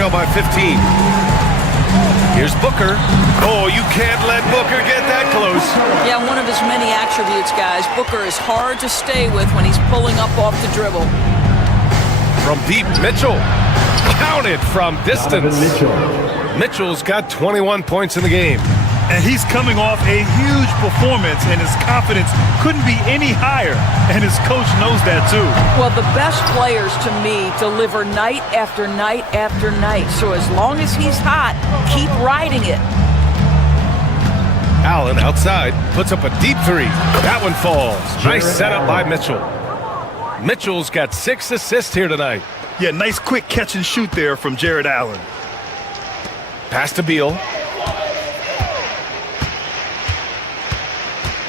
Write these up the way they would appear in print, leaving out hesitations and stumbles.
trail by 15. Here's Booker. Oh, you can't let Booker get that close. Yeah, one of his many attributes, guys. Booker is hard to stay with when he's pulling up off the dribble. From deep, Mitchell. Counted from distance. Mitchell's got 21 points in the game. And he's coming off a huge performance, and his confidence couldn't be any higher. And his coach knows that, too. Well, the best players, to me, deliver night after night after night. So as long as he's hot, keep riding it. Allen outside, puts up a deep three. That one falls. Nice setup by Mitchell. Mitchell's got 6 assists here tonight. Yeah, nice quick catch and shoot there from Jared Allen. Pass to Beal.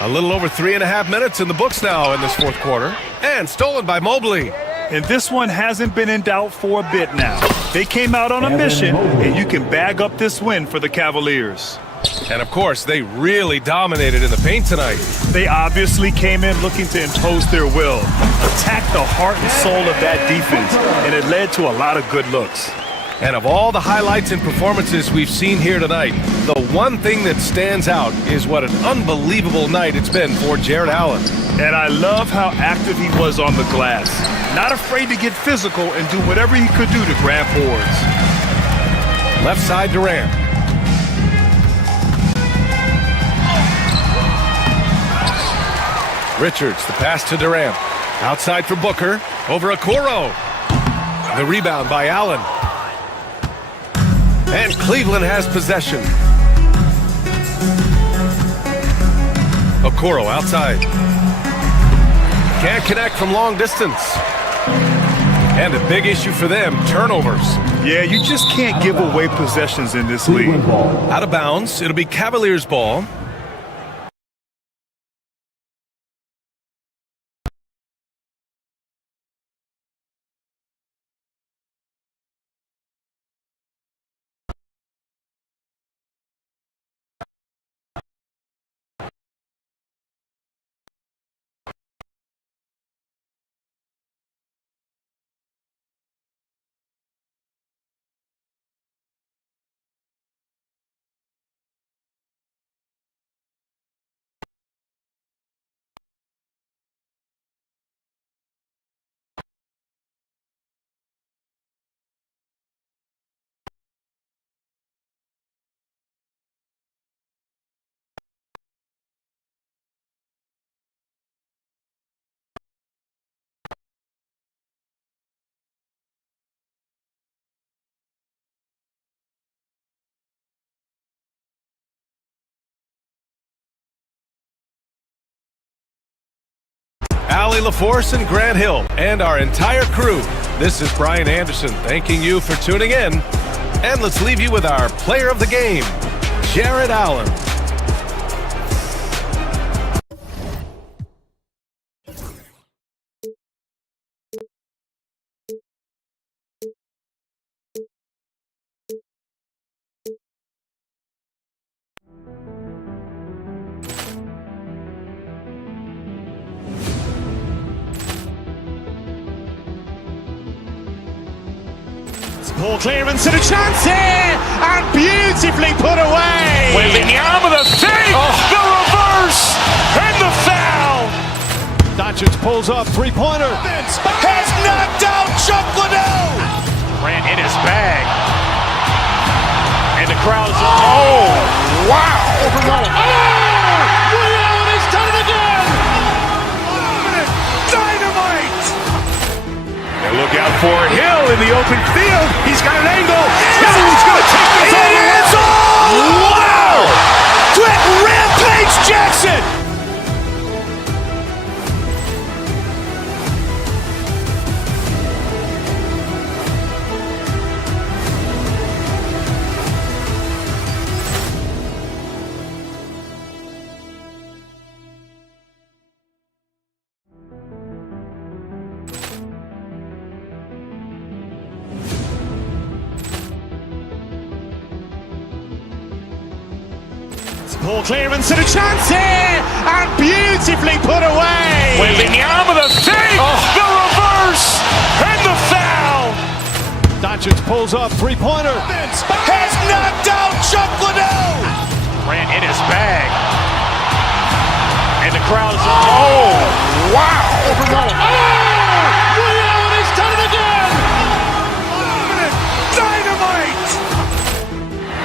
A little over 3.5 minutes in the books now in this fourth quarter. And stolen by Mobley. And this one hasn't been in doubt for a bit now. They came out on a mission, and you can bag up this win for the Cavaliers. And, of course, they really dominated in the paint tonight. They obviously came in looking to impose their will, attack the heart and soul of that defense, and it led to a lot of good looks. And of all the highlights and performances we've seen here tonight, the one thing that stands out is what an unbelievable night it's been for Jared Allen. And I love how active he was on the glass. Not afraid to get physical and do whatever he could do to grab boards. Left side, Durant. Richards, the pass to Durant. Outside for Booker. Over Okoro. The rebound by Allen. And Cleveland has possession. Okoro outside. Can't connect from long distance. And a big issue for them, turnovers. Yeah, you just can't give away possessions in this league. Out of bounds, it'll be Cavaliers ball. Allie LaForce and Grant Hill and our entire crew. This is Brian Anderson thanking you for tuning in. And let's leave you with our player of the game, Jared Allen. Poor clearance and a chance here, and beautifully put away. Wembanyama the fake, the reverse, and the foul. Doncic pulls up, three-pointer. Has knocked out Chuck Liddell. Ran in his bag, and the crowd is wow! Liddell has done it again. Dynamite! And look out for Hill in the open field. He's got an angle. Hill's going to take this all the way. Wow! Quick Rampage Jackson! Poor clearance and a chance here, and beautifully put away. Wembanyama the fake, the reverse, and the foul. Doncic Doncic pulls up, three-pointer. Has knocked out Chuck Liddell. Ran in his bag. And the crowd is... Oh, wow. Overruled. Oh, Allen has done it again. Dynamite.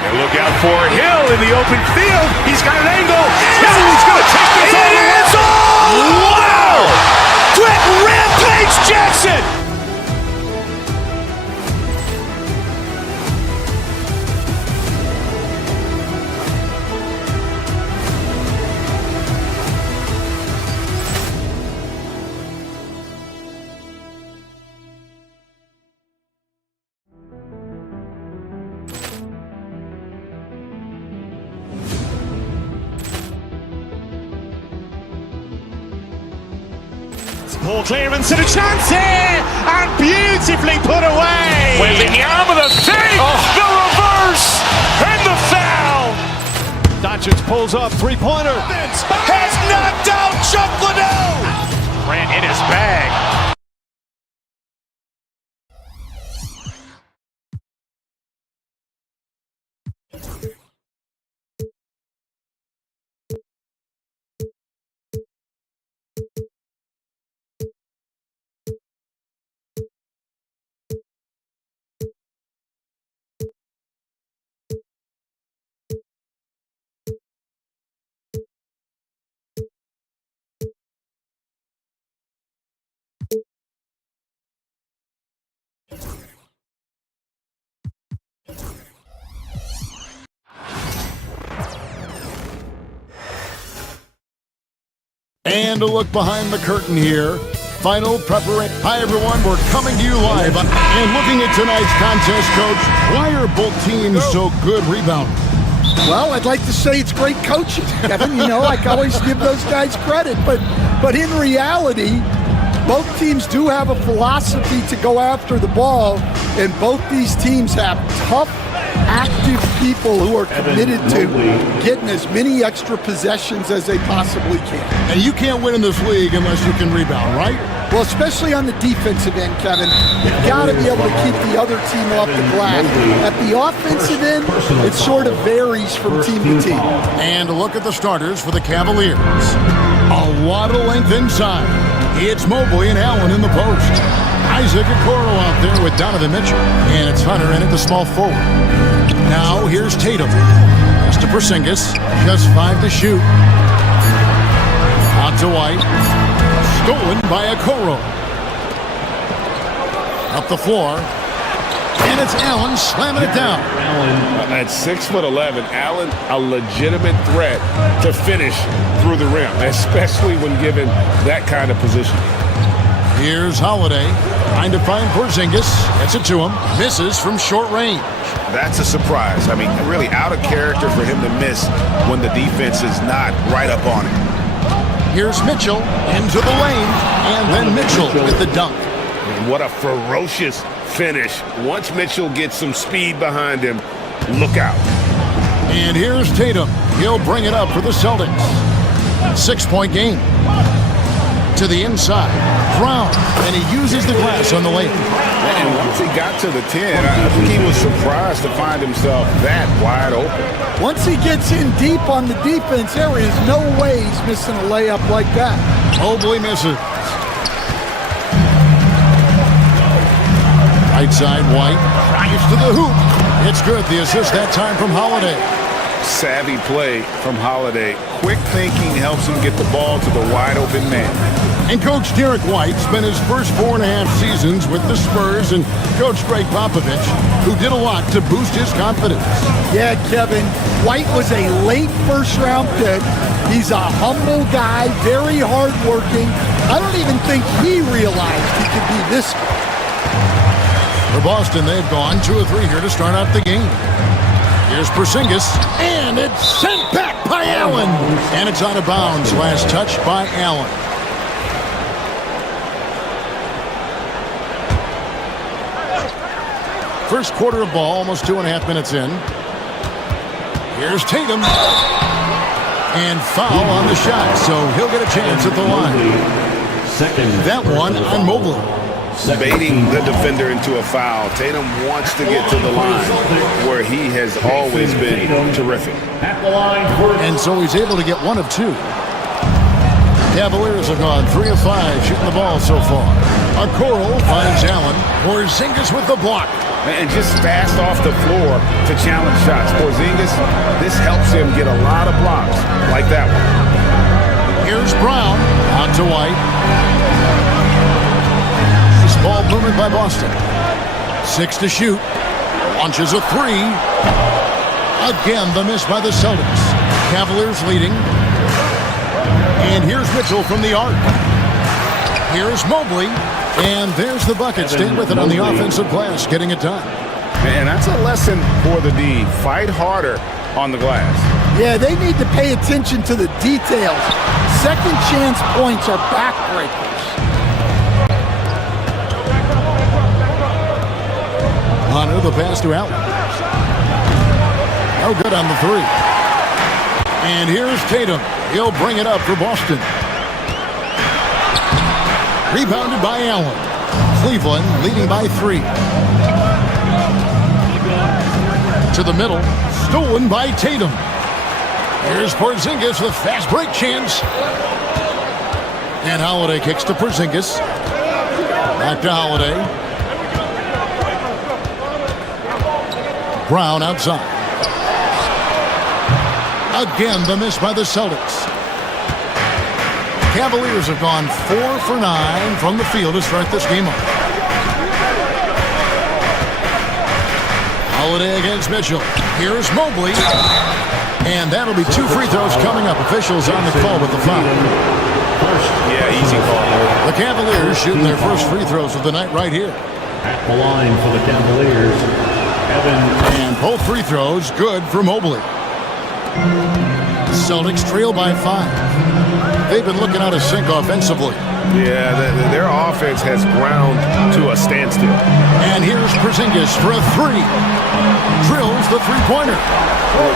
And look out for Hill in the open field. He's got an angle. Hill's going to take this all the way. Wow. Quick Rampage Jackson. Poor clearance and a chance here, and beautifully put away. Wembanyama the save, the reverse, and the foul. Doncic pulls up, three-pointer. Has knocked out Chuck Liddell. Ran in his bag. And a look behind the curtain here. Final preparation. Hi, everyone. We're coming to you live. And looking at tonight's contest, Coach, why are both teams so good rebounding? Well, I'd like to say it's great coaching, Kevin. You know, I always give those guys credit. But in reality, both teams do have a philosophy to go after the ball, and both these teams have tough, active people who are committed to getting as many extra possessions as they possibly can. And you can't win in this league unless you can rebound, right? Well, especially on the defensive end, Kevin, you've got to be able to keep the other team off the glass. At the offensive end, it sort of varies from team to team. And a look at the starters for the Cavaliers. A lot of length inside. It's Mobley and Allen in the post. Isaac Okoro out there with Donovan Mitchell. And it's Hunter in at the small forward. Now here's Tatum. Pass to Porzingis. Just 5 to shoot. Out to White. Stolen by Okoro. Up the floor. And it's Allen slamming it down. At 6'11", Allen, a legitimate threat to finish through the rim, especially when given that kind of position. Here's Holiday. Trying to find Porzingis. Gets it to him. Misses from short range. That's a surprise. I mean, really out of character for him to miss when the defense is not right up on him. Here's Mitchell into the lane. And then Mitchell with the dunk. And what a ferocious finish. Once Mitchell gets some speed behind him, look out. And here's Tatum. He'll bring it up for the Celtics. 6-point game. To the inside. Brown. And he uses the glass on the lane. And once he got to the 10, I think he was surprised to find himself that wide open. Once he gets in deep on the defense, there is no way he's missing a layup like that. Mobley misses. Right side, White. Drives to the hoop. It's good. The assist that time from Holiday. Savvy play from Holiday. Quick thinking helps him get the ball to the wide open man. And Coach Derek White spent his first 4.5 seasons with the Spurs and Coach Greg Popovich, who did a lot to boost his confidence. Yeah, Kevin, White was a late first-round pick. He's a humble guy, very hardworking. I don't even think he realized he could be this good. For Boston, they've gone 2 of 3 here to start out the game. Here's Porzingis, and it's sent back by Allen. And it's out of bounds. Last touch by Allen. First quarter of ball, almost 2.5 minutes in. Here's Tatum. And foul on the shot, so he'll get a chance at the line. That one on Mobley. baiting the defender into a foul. Tatum wants to get to the line where he has always been terrific. And so he's able to get 1 of 2. Cavaliers have gone 3 of 5 shooting the ball so far. Okoro finds Allen. Porzingis with the block. And just fast off the floor to challenge shots. Porzingis, this helps him get a lot of blocks like that one. Here's Brown. Out to White. This ball movement by Boston. 6 to shoot. Launches a 3. Again, the miss by the Celtics. Cavaliers leading. And here's Mitchell from the arc. Here's Mobley. And there's the bucket. Stay with it on the offensive glass, getting it done. Man, that's a lesson for the D. Fight harder on the glass. Yeah, they need to pay attention to the details. Second chance points are backbreakers. Hunter, the pass to Allen. No good on the 3. And here's Tatum. He'll bring it up for Boston. Rebounded by Allen. Cleveland leading by 3. To the middle. Stolen by Tatum. Here's Porzingis with fast break chance. And Holiday kicks to Porzingis. Back to Holiday. Brown outside. Again, the miss by the Celtics. Cavaliers have gone 4 for 9 from the field to start this game off. Holiday against Mitchell. Here's Mobley. And that'll be 2 free throws coming up. Officials on the call with the foul. Yeah, easy call. The Cavaliers shooting their first free throws of the night right here. At the line for the Cavaliers, Evan. And both free throws good for Mobley. Celtics trail by 5. They've been looking out of sync offensively. Yeah, their offense has ground to a standstill. And here's Porzingis for a 3. Drills the three-pointer.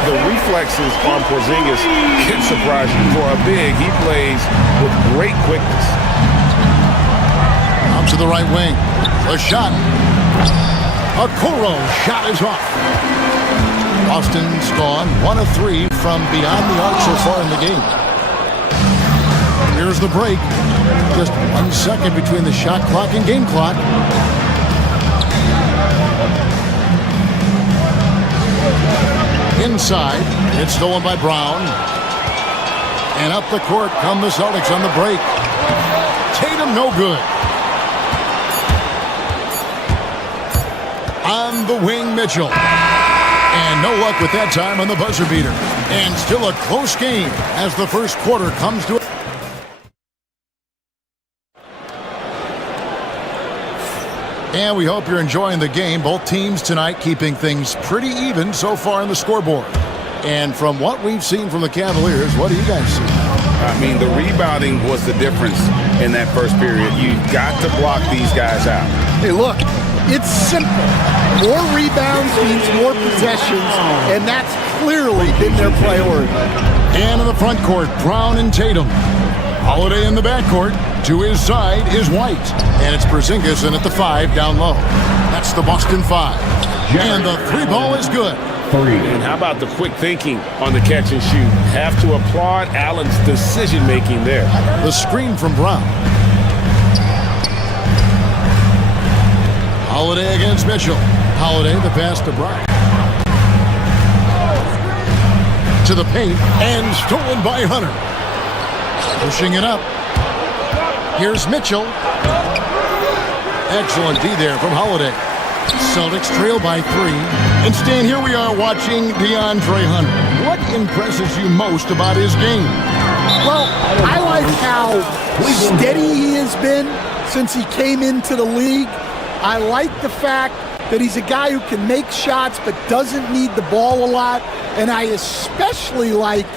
The reflexes on Porzingis can surprise you. For a big, he plays with great quickness. Out to the right wing. A shot. Okoro shot is off. Boston's gone 1 of 3 from beyond the arc so far in the game. Here's the break. Just 1 second between the shot clock and game clock. Inside, it's stolen by Brown. And up the court come the Celtics on the break. Tatum no good. On the wing, Mitchell. And no luck with that time on the buzzer beater. And still a close game as the first quarter comes to an end. And we hope you're enjoying the game. Both teams tonight keeping things pretty even so far in the scoreboard. And from what we've seen from the Cavaliers, what do you guys see? I mean, the rebounding was the difference in that first period. You've got to block these guys out. Hey, look, it's simple. More rebounds means more possessions, and that's clearly been their priority. And in the front court, Brown and Tatum. Holiday in the backcourt. To his side is White. And it's Porzingis in at the 5 down low. That's the Boston 5. And the 3 ball is good. And how about the quick thinking on the catch and shoot? Have to applaud Allen's decision-making there. The screen from Brown. Holiday against Mitchell. Holiday, the pass to Brown. To the paint, and stolen by Hunter. Pushing it up. Here's Mitchell. Excellent D there from Holiday. Celtics trail by 3. And Stan, here we are watching DeAndre Hunter. What impresses you most about his game? Well, I like how steady he has been since he came into the league. I like the fact that he's a guy who can make shots but doesn't need the ball a lot. And I especially like,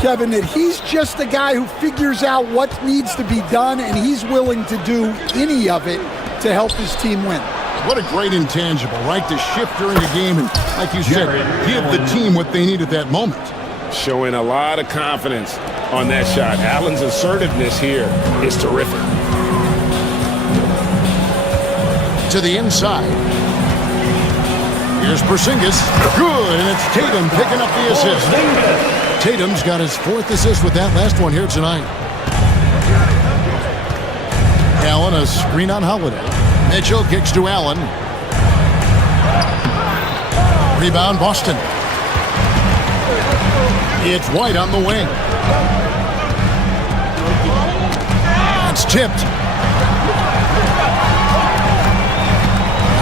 Kevin, that he's just a guy who figures out what needs to be done, and he's willing to do any of it to help his team win. What a great intangible, right? To shift during a game and, like you said, give the team what they need at that moment. Showing a lot of confidence on that shot. Allen's assertiveness here is terrific. to the inside. Here's Porzingis. Good, and it's Tatum picking up the assist. Tatum's got his 4th assist with that last one here tonight. Allen, a screen on Holiday. Mitchell kicks to Allen. Rebound, Boston. It's White on the wing. It's tipped.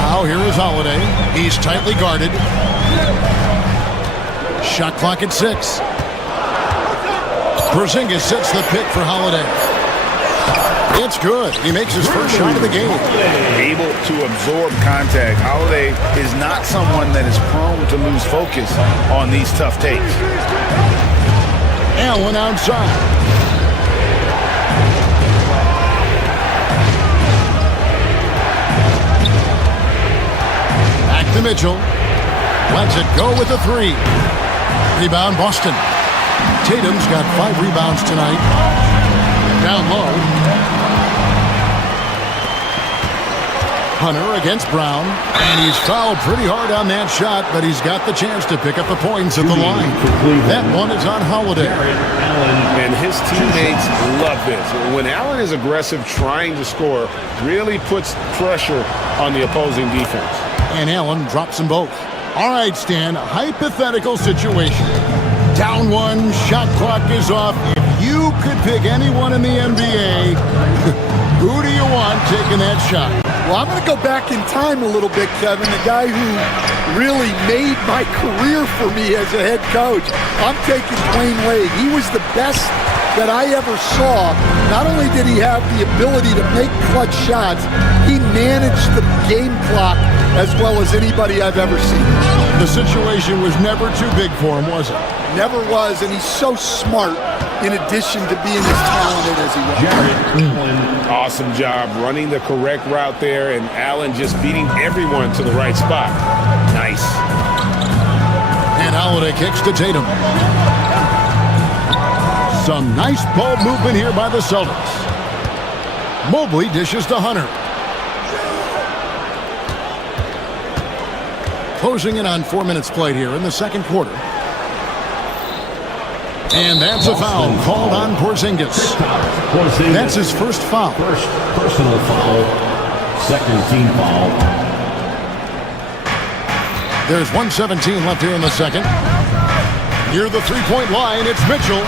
Now here is Holiday. He's tightly guarded. Shot clock at 6. Porzingis sets the pick for Holiday. It's good. He makes his first shot of the game. Able to absorb contact. Holiday is not someone that is prone to lose focus on these tough takes. Allen outside. Back to Mitchell. Lets it go with a 3. Rebound, Boston. Tatum's got 5 rebounds tonight. Down low. Hunter against Brown, and he's fouled pretty hard on that shot, but he's got the chance to pick up the points at the line. That one is on Holiday. And his teammates love this. When Allen is aggressive, trying to score, really puts pressure on the opposing defense. And Allen drops them both. All right, Stan, hypothetical situation. Down 1, shot clock is off. If you could pick anyone in the NBA, who do you want taking that shot? Well, I'm going to go back in time a little bit, Kevin. The guy who really made my career for me as a head coach. I'm taking Dwayne Wade. He was the best that I ever saw. Not only did he have the ability to make clutch shots, he managed the game clock as well as anybody I've ever seen. The situation was never too big for him, was it? Never was, and he's so smart in addition to being as talented as he was. Awesome job running the correct route there, and Allen just beating everyone to the right spot. Nice. And Holiday kicks to Tatum. Some nice ball movement here by the Celtics. Mobley dishes to Hunter. Closing in on 4 minutes played here in the second quarter. And that's a foul called on Porzingis. That's his first foul. First personal foul, second team foul. There's 1:17 left here in the second. Near the three-point line, it's Mitchell.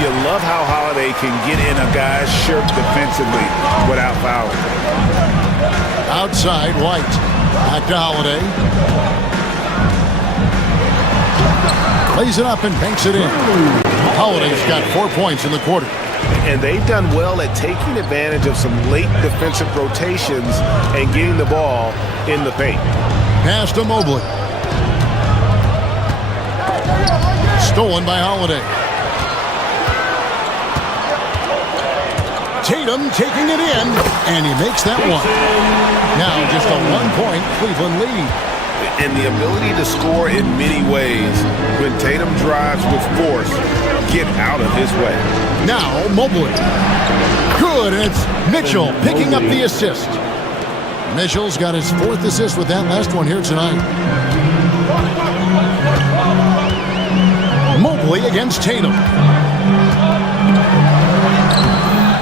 You love how Holiday can get in a guy's shirt defensively without fouling. Outside, White. Back to Holiday. Plays it up and banks it in. Holiday's got 4 points in the quarter. And they've done well at taking advantage of some late defensive rotations and getting the ball in the paint. Pass to Mobley. Stolen by Holiday. Tatum taking it in, and he makes that one. Now just a 1-point Cleveland lead. And the ability to score in many ways. When Tatum drives with force, get out of his way. Now Mobley. Good, and it's Mitchell picking up the assist. Mitchell's got his 4th assist with that last one here tonight. Mobley against Tatum.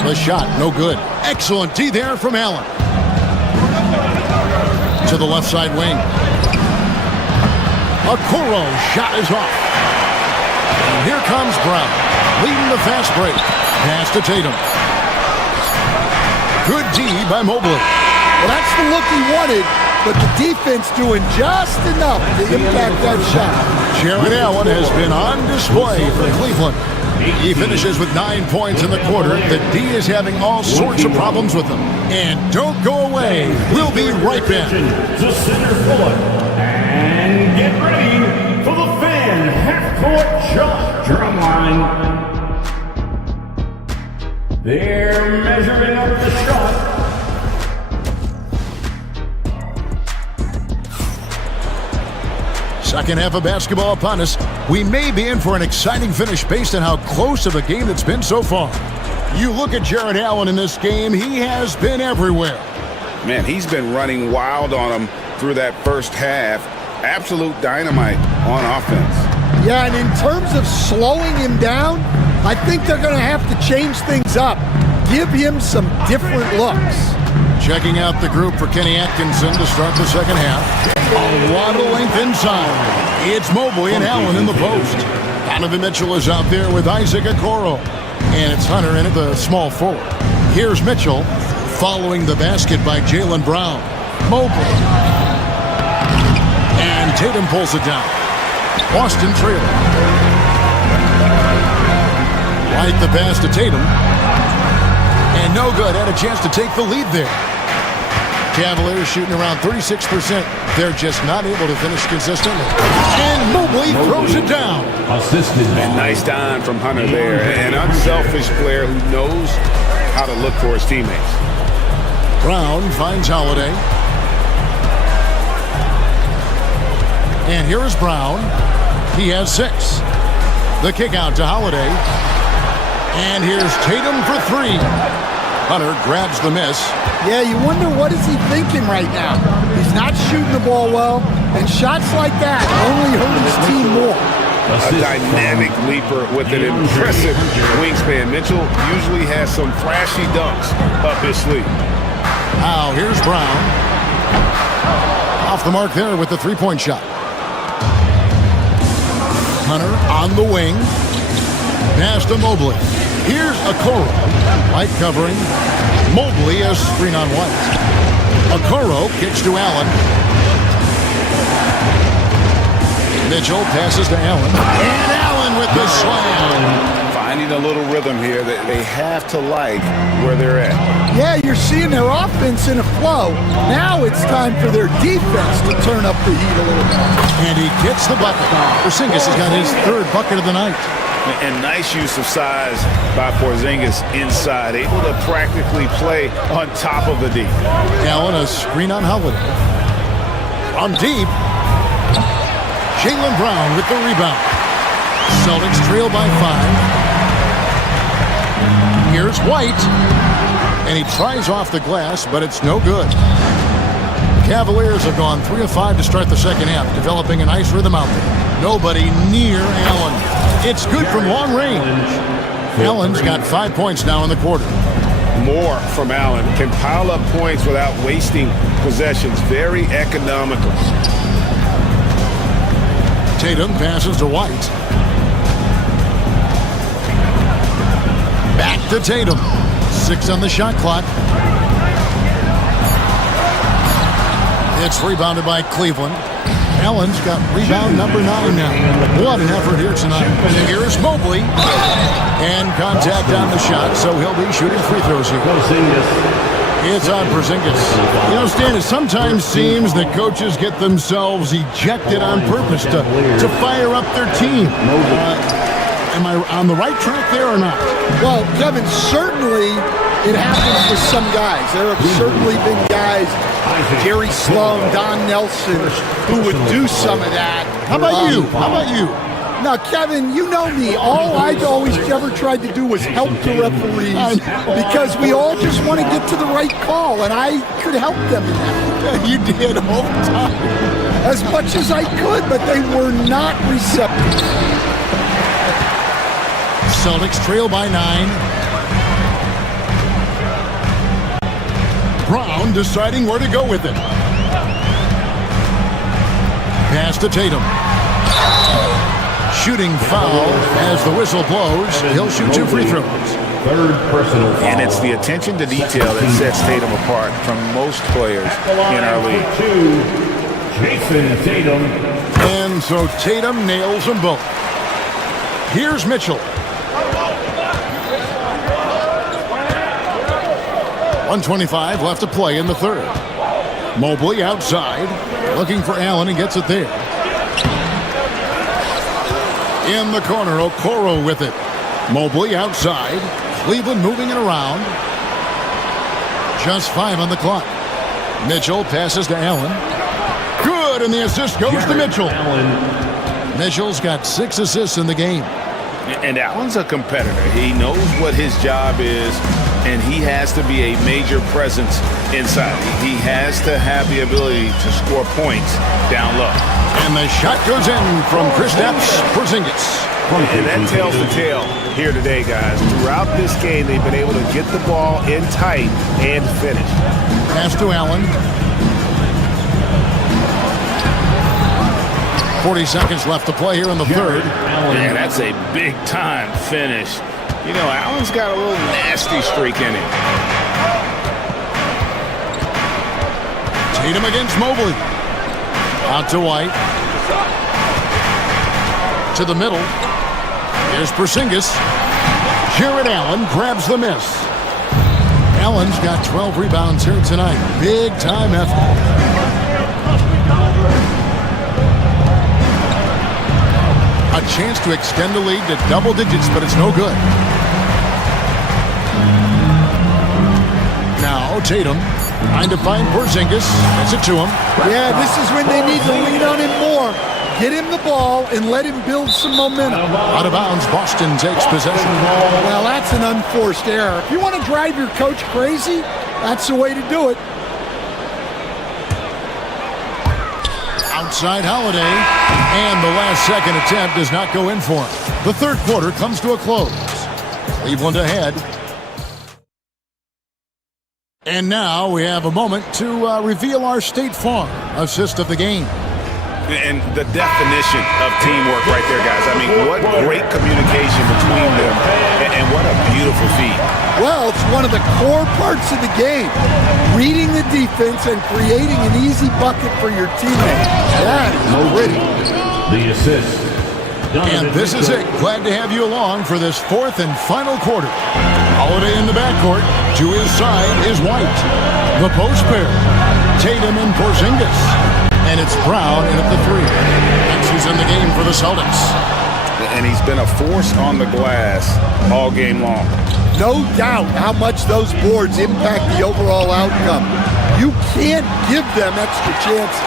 The shot, no good. Excellent D there from Allen. To the left side wing. Okoro shot is off. And here comes Brown, leading the fast break. Pass to Tatum. Good D by Mobley. Well, that's the look he wanted, but the defense doing just enough to impact that shot. Jared Allen has been on display for Cleveland. He finishes with 9 points in the quarter. The D is having all sorts of problems with him. And don't go away. We'll be right back. To center court. And get ready for the fan half-court shot drum line. They're measuring up the shot. Second half of basketball upon us. We may be in for an exciting finish based on how close of a game it's been so far. You look at Jared Allen in this game, he has been everywhere. Man, he's been running wild on him through that first half. Absolute dynamite on offense. Yeah, and in terms of slowing him down, I think they're going to have to change things up. Give him some different looks. Checking out the group for Kenny Atkinson to start the second half. A waddle length inside. It's Mobley and Allen in the post. Donovan Mitchell is out there with Isaac Okoro. And it's Hunter in at the small forward. Here's Mitchell following the basket by Jaylen Brown. Mobley. And Tatum pulls it down. Boston trailing. Right the pass to Tatum. And no good. Had a chance to take the lead there. Cavaliers shooting around 36%. They're just not able to finish consistently. And Mobley throws it down. Assisted. And nice dime from Hunter there. An unselfish player who knows how to look for his teammates. Brown finds Holiday. And here is Brown. He has 6. The kick out to Holiday. And here's Tatum for 3. Hunter grabs the miss. Yeah, you wonder what is he thinking right now. He's not shooting the ball well, and shots like that only hurt his team more. A dynamic leaper with an impressive wingspan. Mitchell usually has some flashy dunks up his sleeve. Now here's Brown. Off the mark there with the three-point shot. Hunter on the wing. Pass to Mobley. Here's Okoro. White covering. Mobley has screen on White. Okoro kicks to Allen. Mitchell passes to Allen. And Allen with the slam. Finding a little rhythm here that they have to like where they're at. Yeah, you're seeing their offense in a flow. Now it's time for their defense to turn up the heat a little bit. And he gets the bucket. Porzingis has got his 3rd bucket of the night. And nice use of size by Porzingis inside, able to practically play on top of the D. Allen a screen on Holiday. On deep. Jaylen Brown with the rebound. Celtics trail by 5. Here's White. And he tries off the glass, but it's no good. Cavaliers have gone 3 of 5 to start the second half, developing a nice rhythm out there. Nobody near Allen. It's good from long range. Allen's got 5 points now in the quarter. More from Allen. Can pile up points without wasting possessions. Very economical. Tatum passes to White. Back to Tatum. 6 on the shot clock. It's rebounded by Cleveland. Allen's got rebound number 9 now. What an effort here tonight. Here's Mobley. And contact on the shot, so he'll be shooting free throws here. It's on Porzingis. You know, Stan, it sometimes seems that coaches get themselves ejected on purpose to fire up their team. Am I on the right track there or not? Well, Kevin, certainly it happens with some guys. There have certainly been guys, Jerry Sloan, Don Nelson, who would do some of that. How about you? How about you? Now, Kevin, you know me. All I've always ever tried to do was help the referees because we all just want to get to the right call, and I could help them in that. You did all the time. As much as I could, but they were not receptive. Celtics trail by 9. Brown deciding where to go with it. Pass to Tatum. Shooting foul as the whistle blows. He'll shoot 2 free throws. 3rd personal foul. And it's the attention to detail that sets Tatum apart from most players in our league. 2, Jason Tatum. And so Tatum nails them both. Here's Mitchell. 1:25 left to play in the 3rd. Mobley outside, looking for Allen and gets it there. In the corner, Okoro with it. Mobley outside. Cleveland moving it around. Just 5 on the clock. Mitchell passes to Allen. Good, and the assist goes to Mitchell. Mitchell's got 6 assists in the game. And Allen's a competitor. He knows what his job is and he has to be a major presence inside. He has to have the ability to score points down low. And the shot goes in from Kristaps Porzingis. And that tells the tale here today, guys. Throughout this game, they've been able to get the ball in tight and finish. Pass to Allen. 40 seconds left to play here in the third. Yeah, that's a big-time finish. You know, Allen's got a little nasty streak in him. Tatum against Mobley. Out to White. To the middle. Here's Porzingis. Jared Allen grabs the miss. Allen's got 12 rebounds here tonight. Big-time effort. A chance to extend the lead to double digits, but it's no good. Now Tatum trying to find Porzingis. Gets it to him. Yeah, this is when they need to lean on him more. Get him the ball and let him build some momentum. Out of bounds, Boston takes possession. Well, that's an unforced error. If you want to drive your coach crazy, that's the way to do it. Outside Holiday, and the last second attempt does not go in for him. The third quarter comes to a close. Cleveland ahead. And now we have a moment to reveal our State Farm assist of the game. And the definition of teamwork right there, guys. I mean, what great communication between them, and what a beautiful feat. Well, it's one of the core parts of the game. Reading the defense and creating an easy bucket for your teammates. That is pretty. The assist. And this is it. Glad to have you along for this fourth and final quarter. Holiday in the backcourt. To his side is White. The post pair. Tatum and Porzingis. And it's Brown in at the three. And she's in the game for the Celtics. And he's been a force on the glass all game long. No doubt how much those boards impact the overall outcome. You can't give them extra chances.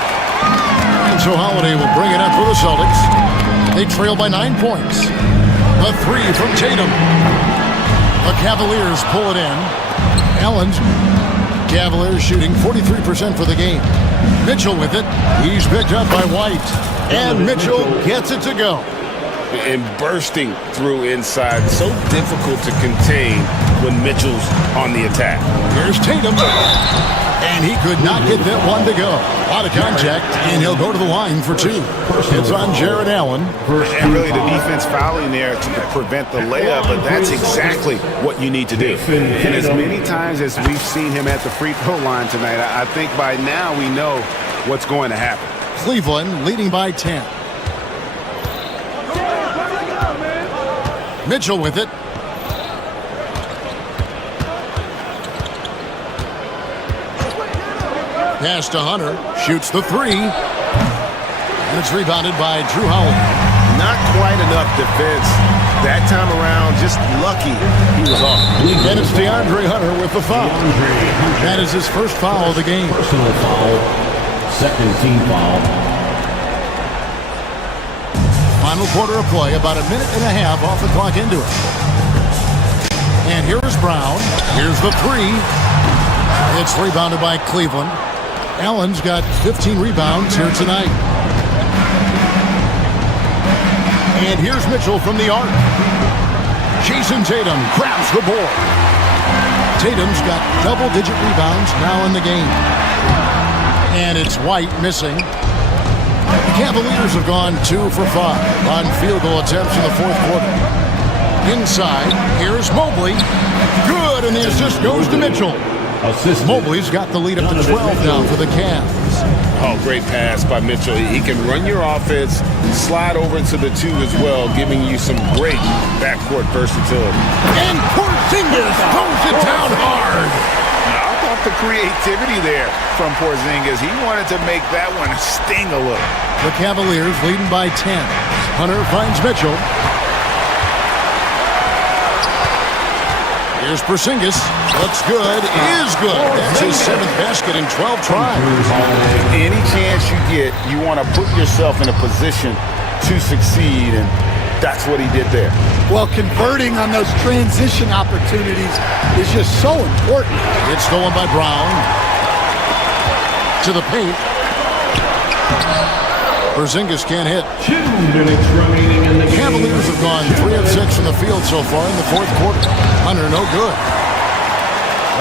And so Holiday will bring it up for the Celtics. They trail by 9 points. The three from Tatum. The Cavaliers pull it in. Allen's Cavaliers shooting 43% for the game. Mitchell with it. He's picked up by White. And Mitchell gets it to go. And bursting through inside. So difficult to contain when Mitchell's on the attack. Here's Tatum. And he could not get that one to go. A lot of contact, and he'll go to the line for two. It's on Jared Allen. And really the defense fouling there to prevent the layup, but that's exactly what you need to do. And as many times as we've seen him at the free throw line tonight, I think by now we know what's going to happen. Cleveland leading by 10. Mitchell with it. Pass to Hunter. Shoots the three. And it's rebounded by Drew Holiday. Not quite enough defense that time around. Just lucky he was off. And it's DeAndre Hunter with the foul. That is his first foul of the game. Personal foul. Second team foul. Final quarter of play, about a minute and a half off the clock into it. And here is Brown. Here's the three. It's rebounded by Cleveland. Allen's got 15 rebounds here tonight. And here's Mitchell from the arc. Jason Tatum grabs the board. Tatum's got double-digit rebounds now in the game. And it's White missing. The Cavaliers have gone 2 for 5 on field goal attempts in the fourth quarter. Inside, here's Mobley. Good, and the assist goes to Mitchell. Mobley's got the lead up to 12 now for the Cavs. Oh, great pass by Mitchell. He can run your offense, slide over into the two as well, giving you some great backcourt versatility. And Porzingis throws it down hard. How about the creativity there from Porzingis? He wanted to make that one sting a little. The Cavaliers leading by 10. Hunter finds Mitchell. Here's Porzingis. Looks good. Is good. That's his 7th basket in 12 tries. Any chance you get, you want to put yourself in a position to succeed, and that's what he did there. Well, converting on those transition opportunities is just so important. It's stolen by Brown. To the paint. Porzingis can't hit. 2 minutes remaining in the game. Cavaliers have gone 3 of 6 in the field so far in the fourth quarter. Hunter, no good.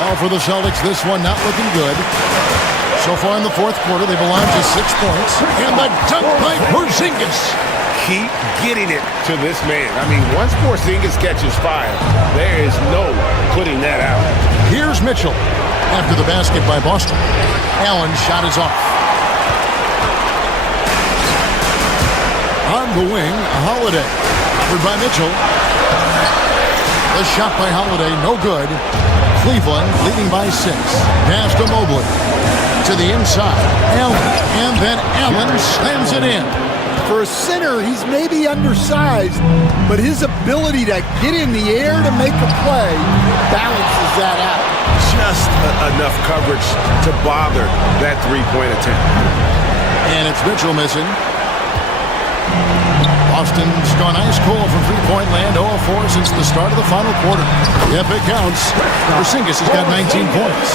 Well, for the Celtics, this one not looking good. So far in the fourth quarter, they belong to 6 points. And the dunk by Porzingis. Keep getting it to this man. I mean, once Porzingis catches fire, there is no putting that out. Here's Mitchell. After the basket by Boston. Allen's shot is off. On the wing, Holiday. Covered by Mitchell. The shot by Holiday, no good. Cleveland leading by 6. Pass to Mobley. To the inside. Allen. And then Allen slams it in. For a center, he's maybe undersized, but his ability to get in the air to make a play balances that out. Just enough coverage to bother that three-point attempt. And it's Mitchell missing. Boston's gone ice cold from three-point land, 0-4 since the start of the final quarter. If it counts, Porzingis has got 19 points.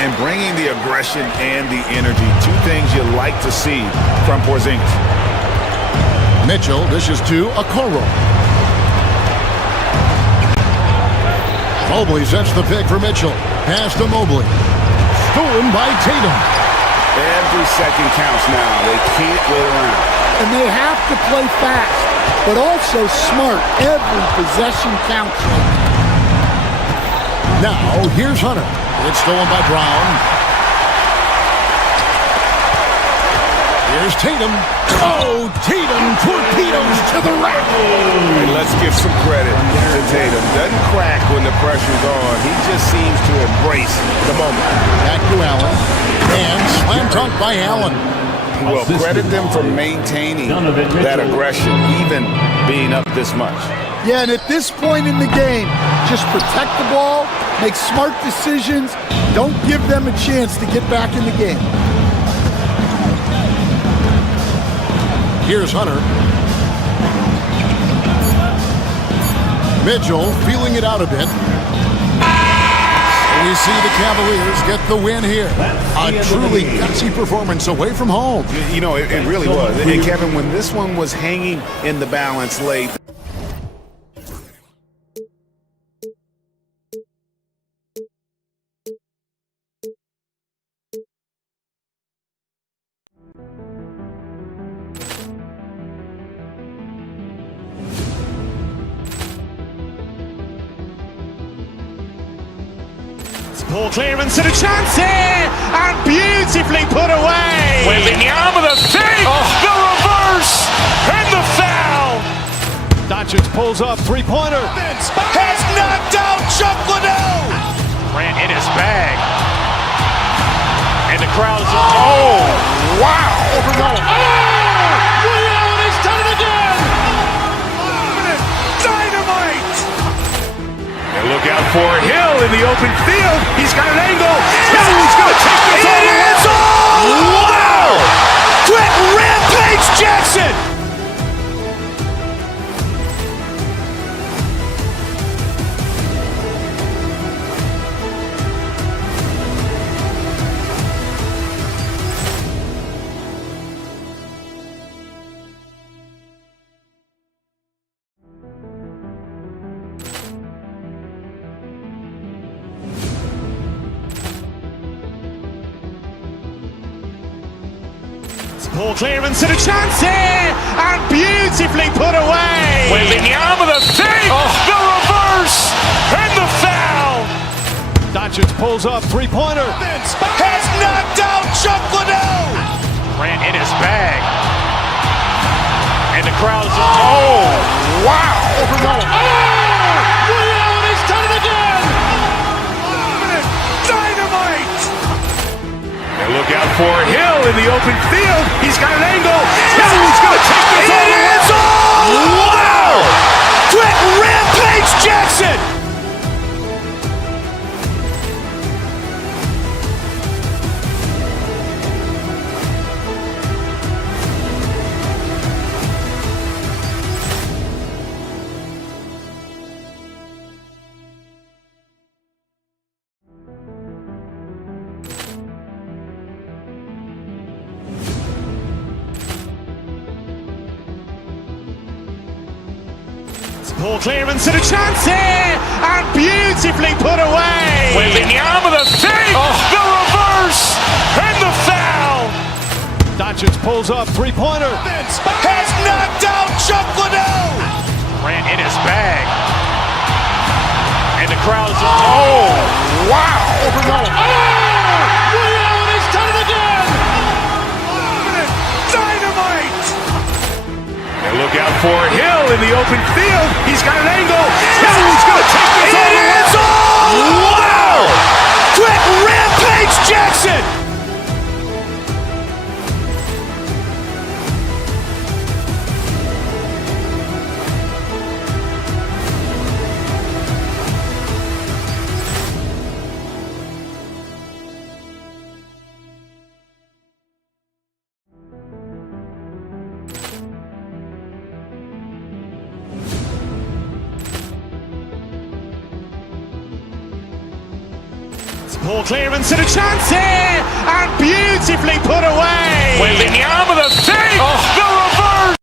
And bringing the aggression and the energy, 2 things you like to see from Porzingis. Mitchell dishes to Okoro. Mobley sets the pick for Mitchell. Pass to Mobley. Stolen by Tatum. Every second counts now. They can't wait around. And they have to play fast, but also smart. Every possession counts. Now, here's Hunter. It's stolen by Brown. Here's Tatum. Oh, Tatum torpedoes to the rack. And let's give some credit to Tatum. Doesn't crack when the pressure's on. He just seems to embrace the moment. Back to Allen. And slam dunk by Allen. Well, credit them for maintaining that aggression, even being up this much. Yeah, and at this point in the game, just protect the ball, make smart decisions, don't give them a chance to get back in the game. Here's Hunter. Mitchell feeling it out a bit. We see the Cavaliers get the win here. A truly gutsy performance away from home. You know, it really was. And Kevin, when this one was hanging in the balance late, Poor clearance and a chance here, and beautifully put away. Wembanyama the save, the reverse, and the foul. Doncic pulls up, three-pointer. Has knocked out Chuck Liddell. Ran in his bag. And the crowd is, oh, wow. Ray Allen has done it again. Dynamite. And look out for Hill in the open field. He's got an angle. He's going to take this all the way. Wow! Quick Rampage Jackson. Poor clearance and a chance here, and beautifully put away. Wembanyama the save, the reverse, and the foul. Doncic pulls up, three-pointer. Has knocked out Chuck Liddell. Ran in his bag. And the crowd is, oh, wow. Ray Allen has done it again. Dynamite. And look out for Hill in the open field. He's got an angle. He's going to take this all the way. Wow! Quick Rampage Jackson. Poor clearance and a chance here, and beautifully put away. Wembanyama the fake, the reverse, and the foul. Doncic pulls up, three-pointer. Has knocked out Chuck Liddell. Ran in his bag. And the crowd is... Oh, wow. He's done it again. Dynamite. And look out for Hill in the open field. He's got an angle. He's going to take this all the way. It is all. Wow. Quick rampage Jackson. Poor clearance and a chance here, and beautifully put away. Wembanyama the fake, the reverse.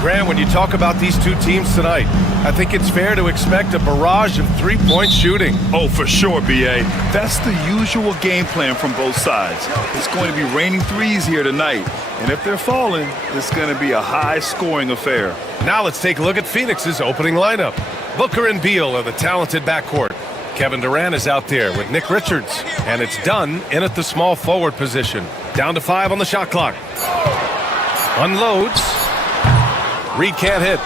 Graham, when you talk about these two teams tonight, I think it's fair to expect a barrage of three-point shooting. Oh, for sure, B.A. That's the usual game plan from both sides. It's going to be raining threes here tonight. And if they're falling, it's going to be a high-scoring affair. Now let's take a look at Phoenix's opening lineup. Booker and Beal are the talented backcourt. Kevin Durant is out there with Nick Richards. And it's Dunn in at the small forward position. Down to 5 on the shot clock. Unloads. Reed can't hit.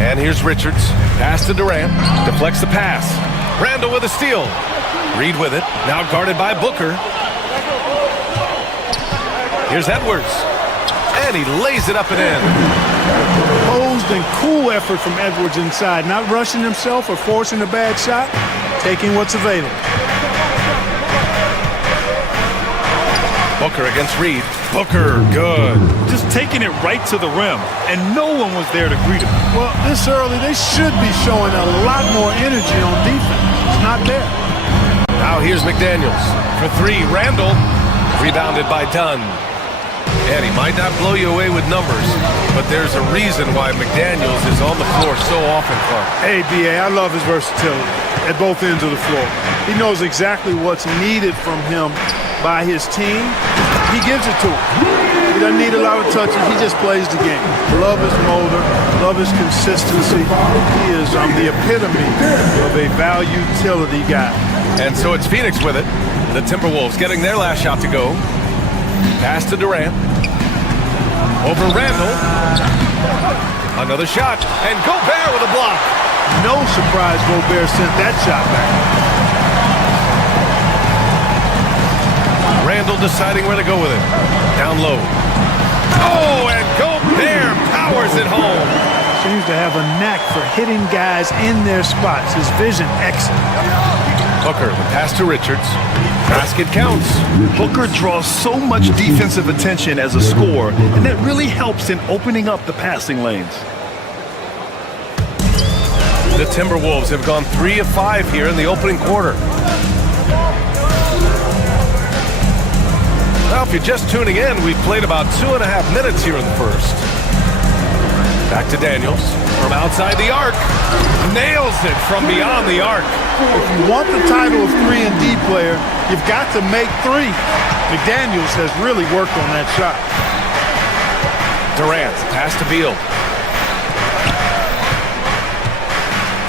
And here's Richards. Pass to Durant. Deflects the pass. Randall with a steal. Reed with it. Now guarded by Booker. Here's Edwards. And he lays it up and in. Composed and cool effort from Edwards inside. Not rushing himself or forcing a bad shot. Taking what's available. Booker against Reed. Booker, good. Just taking it right to the rim, and no one was there to greet him. Well, this early, they should be showing a lot more energy on defense. It's not there. Now here's McDaniels. For 3, Randall. Rebounded by Dunn. And he might not blow you away with numbers, but there's a reason why McDaniels is on the floor so often, Clark. Hey, B.A., I love his versatility at both ends of the floor. He knows exactly what's needed from him by his team. He gives it to him. He doesn't need a lot of touches. He just plays the game. Love his motor. Love his consistency. He is the epitome of a value utility guy. And so it's Phoenix with it. The Timberwolves getting their last shot to go. Pass to Durant. Over Randall. Another shot. And Gobert with a block. No surprise Gobert sent that shot back. Randall deciding where to go with it. Down low. Oh, and Gobert powers it home. Seems to have a knack for hitting guys in their spots. His vision excellent. Booker, the pass to Richards. Basket counts. Booker draws so much defensive attention as a scorer, and that really helps in opening up the passing lanes. The Timberwolves have gone 3 of 5 here in the opening quarter. Now, if you're just tuning in, we've played about 2.5 minutes here in the first. Back to Daniels from outside the arc. Nails it from beyond the arc. If you want the title of 3-and-D player, you've got to make 3. McDaniels has really worked on that shot. Durant, pass to Beal.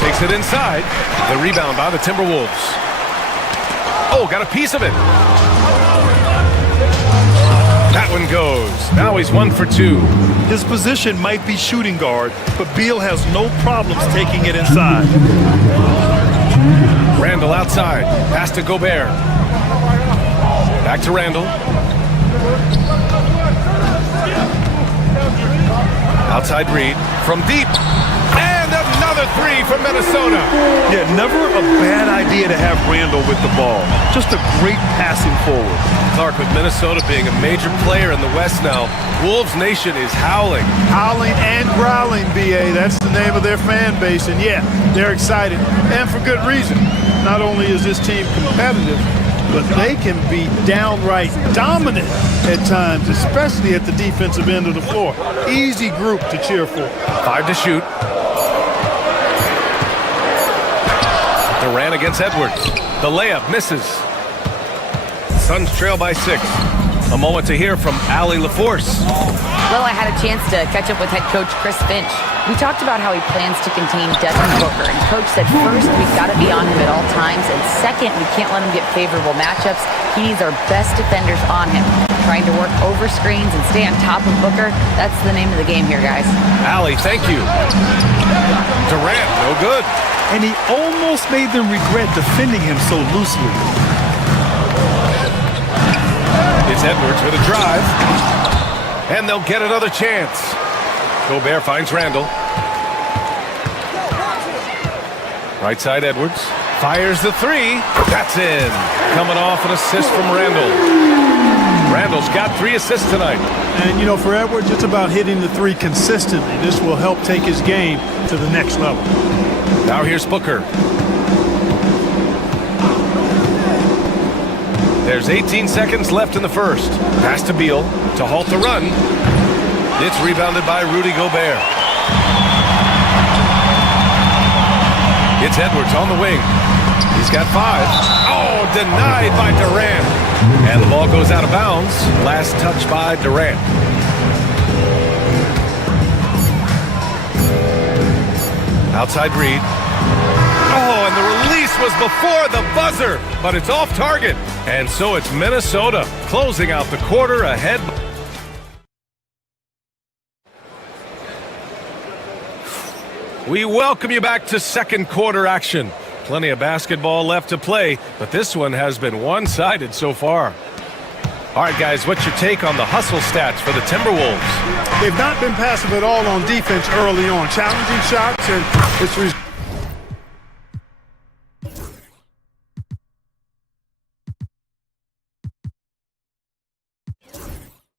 Takes it inside. The rebound by the Timberwolves. Oh, got a piece of it. That one goes. Now he's 1 for 2. His position might be shooting guard, but Beal has no problems taking it inside. Randall outside. Pass to Gobert. Back to Randall. Outside Reed. From deep. And another three from Minnesota. Yeah, never a bad idea to have Randall with the ball. Just a great passing forward. Clark, with Minnesota being a major player in the West now, Wolves Nation is howling. Howling and growling, B.A. That's the name of their fan base. And, yeah, they're excited. And for good reason. Not only is this team competitive, but they can be downright dominant at times, especially at the defensive end of the floor. Easy group to cheer for. 5 to shoot. Durant against Edwards. The layup misses. Suns trail by 6. A moment to hear from Allie LaForce. Well, I had a chance to catch up with head coach Chris Finch. We talked about how he plans to contain Devin Booker, and Coach said first, we've got to be on him at all times, and second, we can't let him get favorable matchups. He needs our best defenders on him. Trying to work over screens and stay on top of Booker, that's the name of the game here, guys. Allie, thank you. Durant, no good. And he almost made them regret defending him so loosely. It's Edwards with a drive. And they'll get another chance. Gobert finds Randall. Right side Edwards. Fires the three. That's in. Coming off an assist from Randall. Randall's got 3 assists tonight. And, you know, for Edwards, it's about hitting the three consistently. This will help take his game to the next level. Now here's Booker. There's 18 seconds left in the first. Pass to Beal to halt the run. It's rebounded by Rudy Gobert. It's Edwards on the wing. He's got 5. Oh, denied by Durant. And the ball goes out of bounds. Last touch by Durant. Outside Reed. Oh, and the release was before the buzzer, but it's off target. And so it's Minnesota closing out the quarter ahead. We welcome you back to second quarter action. Plenty of basketball left to play, but this one has been one-sided so far. All right, guys, what's your take on the hustle stats for the Timberwolves? They've not been passive at all on defense early on. Challenging shots, and it's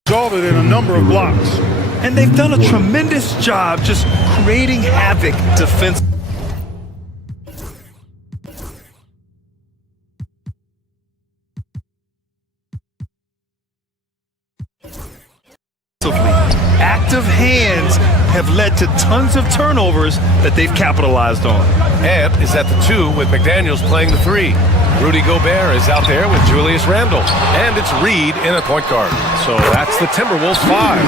resulted in a number of blocks. And they've done a tremendous job just creating havoc defensively. Active hands have led to tons of turnovers that they've capitalized on. Ant is at the 2 with McDaniels playing the 3. Rudy Gobert is out there with Julius Randle. And it's Reed in a point guard. So that's the Timberwolves 5.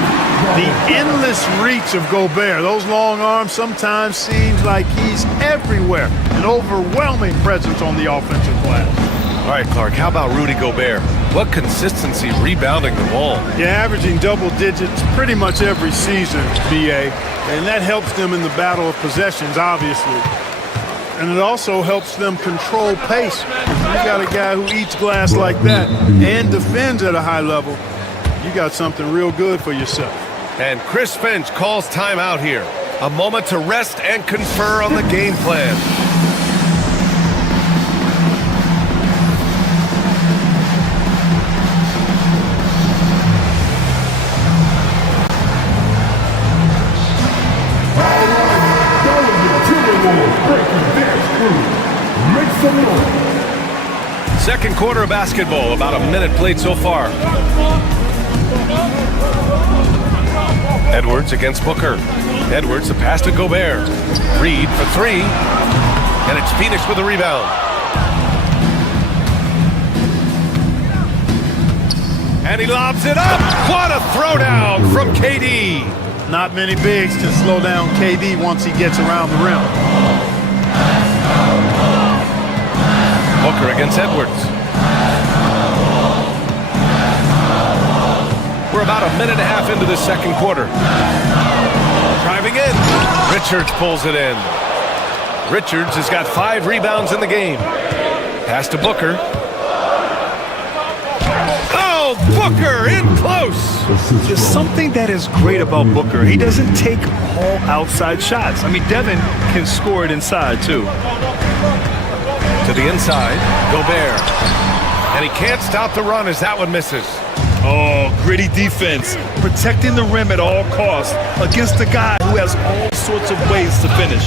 The endless reach of Gobert. Those long arms sometimes seems like he's everywhere. An overwhelming presence on the offensive glass. All right, Clark, how about Rudy Gobert? What consistency rebounding the ball. Yeah, averaging double digits pretty much every season, B.A. And that helps them in the battle of possessions, obviously. And it also helps them control pace. You got a guy who eats glass like that and defends at a high level. You got something real good for yourself. And Chris Finch calls timeout here. A moment to rest and confer on the game plan. Second quarter of basketball, about a minute played so far. Edwards against Booker. Edwards, the pass to Gobert. Reed for 3. And it's Phoenix with a rebound. And he lobs it up. What a throwdown from KD. Not many bigs can slow down KD once he gets around the rim. Booker against Edwards. We're about a minute and a half into the second quarter. Driving in. Richards pulls it in. Richards has got 5 rebounds in the game. Pass to Booker. Oh, Booker in close. There's something that is great about Booker. He doesn't take all outside shots. I mean, Devin can score it inside, too. To the inside, Gobert. And he can't stop the run as that one misses. Oh, gritty defense. Protecting the rim at all costs against a guy who has all sorts of ways to finish.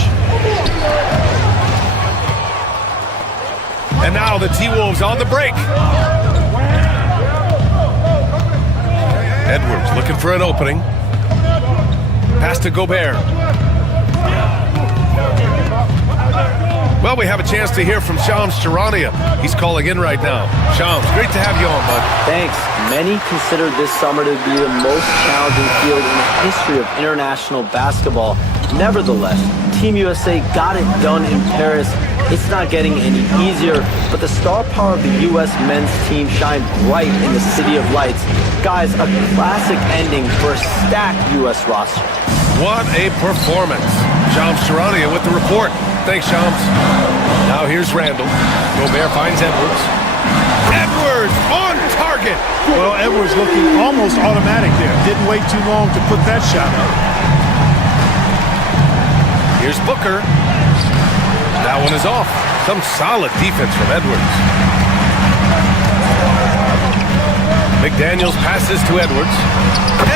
And now the T-Wolves on the break. Edwards looking for an opening. Pass to Gobert. Well, we have a chance to hear from Shams Charania. He's calling in right now. Shams, great to have you on, bud. Thanks. Many consider this summer to be the most challenging field in the history of international basketball. Nevertheless, Team USA got it done in Paris. It's not getting any easier, but the star power of the U.S. men's team shined bright in the City of Lights. Guys, a classic ending for a stacked U.S. roster. What a performance. Shams Charania with the report. Thanks, Shams. Now here's Randall. Gobert finds Edwards. Edwards on target. Well, Edwards looking almost automatic there. Didn't wait too long to put that shot up. Here's Booker. That one is off. Some solid defense from Edwards. McDaniels passes to Edwards.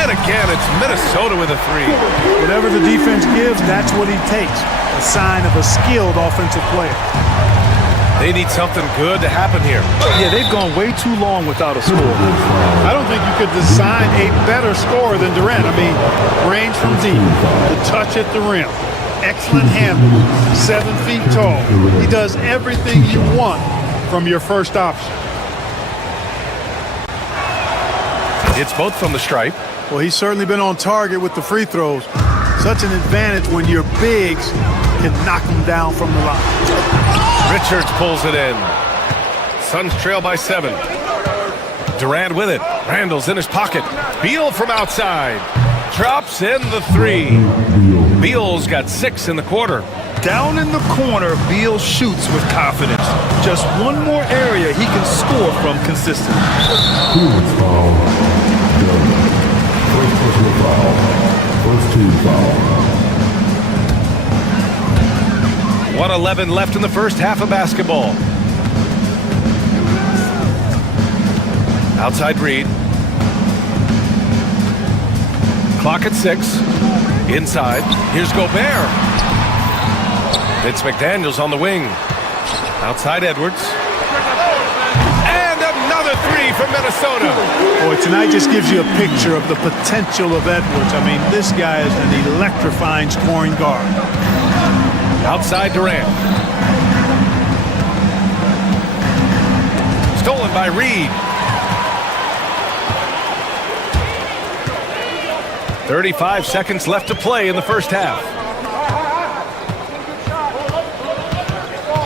And again, it's Minnesota with a 3. Whatever the defense gives, that's what he takes. A sign of a skilled offensive player. They need something good to happen here. Yeah, they've gone way too long without a score. I don't think you could design a better scorer than Durant. I mean, range from deep, the touch at the rim, excellent handle, 7 feet tall. He does everything you want from your first option. It's both from the stripe. Well, he's certainly been on target with the free throws. Such an advantage when your bigs can knock them down from the line. Richards pulls it in. Suns trail by 7. Durant with it. Randall's in his pocket. Beal from outside. Drops in the 3. Beal's got 6 in the quarter. Down in the corner, Beal shoots with confidence. Just one more area he can score from consistently. First personal foul. First team foul. 1:11 left in the first half of basketball. Outside Reed. Clock at 6. Inside. Here's Gobert. It's McDaniels on the wing. Outside Edwards. And another 3 from Minnesota. Boy, tonight just gives you a picture of the potential of Edwards. I mean, this guy is an electrifying scoring guard. Outside Durant. Stolen by Reed. 35 seconds left to play in the first half.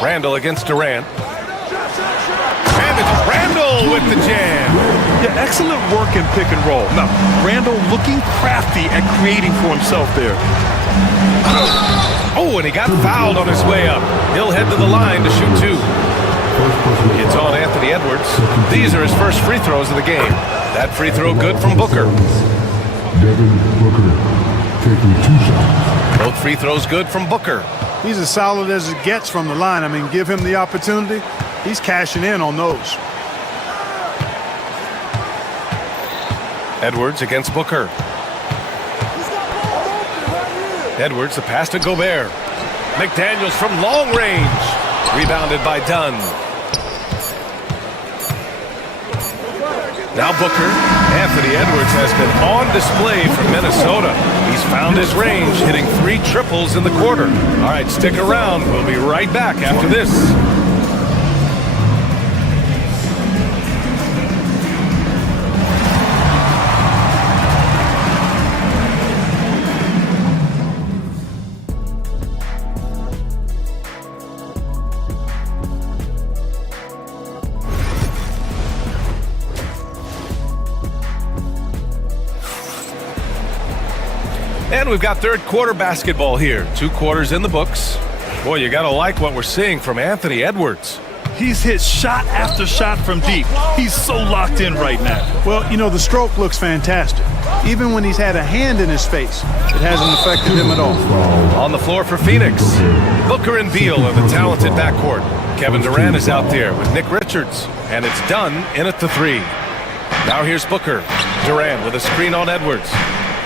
Randall against Durant. And it's Randall with the jam. Yeah, excellent work in pick and roll. Now, Randall looking crafty at creating for himself there. Oh, and he got fouled on his way up. He'll head to the line to shoot 2. It's on Anthony Edwards. These are his first free throws of the game. That free throw good from Booker. Devin Booker taking 2 shots. Both free throws good from Booker. He's as solid as it gets from the line. I mean, give him the opportunity. He's cashing in on those. Edwards against Booker. Edwards, the pass to Gobert. McDaniels from long range. Rebounded by Dunn. Now Booker. Anthony Edwards has been on display for Minnesota. He's found his range, hitting 3 triples in the quarter. All right, stick around. We'll be right back after this. And we've got third quarter basketball here. 2 quarters in the books. Boy, you got to like what we're seeing from Anthony Edwards. He's hit shot after shot from deep. He's so locked in right now. Well, you know, the stroke looks fantastic. Even when he's had a hand in his face, it hasn't affected him at all. On the floor for Phoenix, Booker and Beal are the talented backcourt. Kevin Durant is out there with Nick Richards, and it's done in at the 3. Now here's Booker. Durant with a screen on Edwards.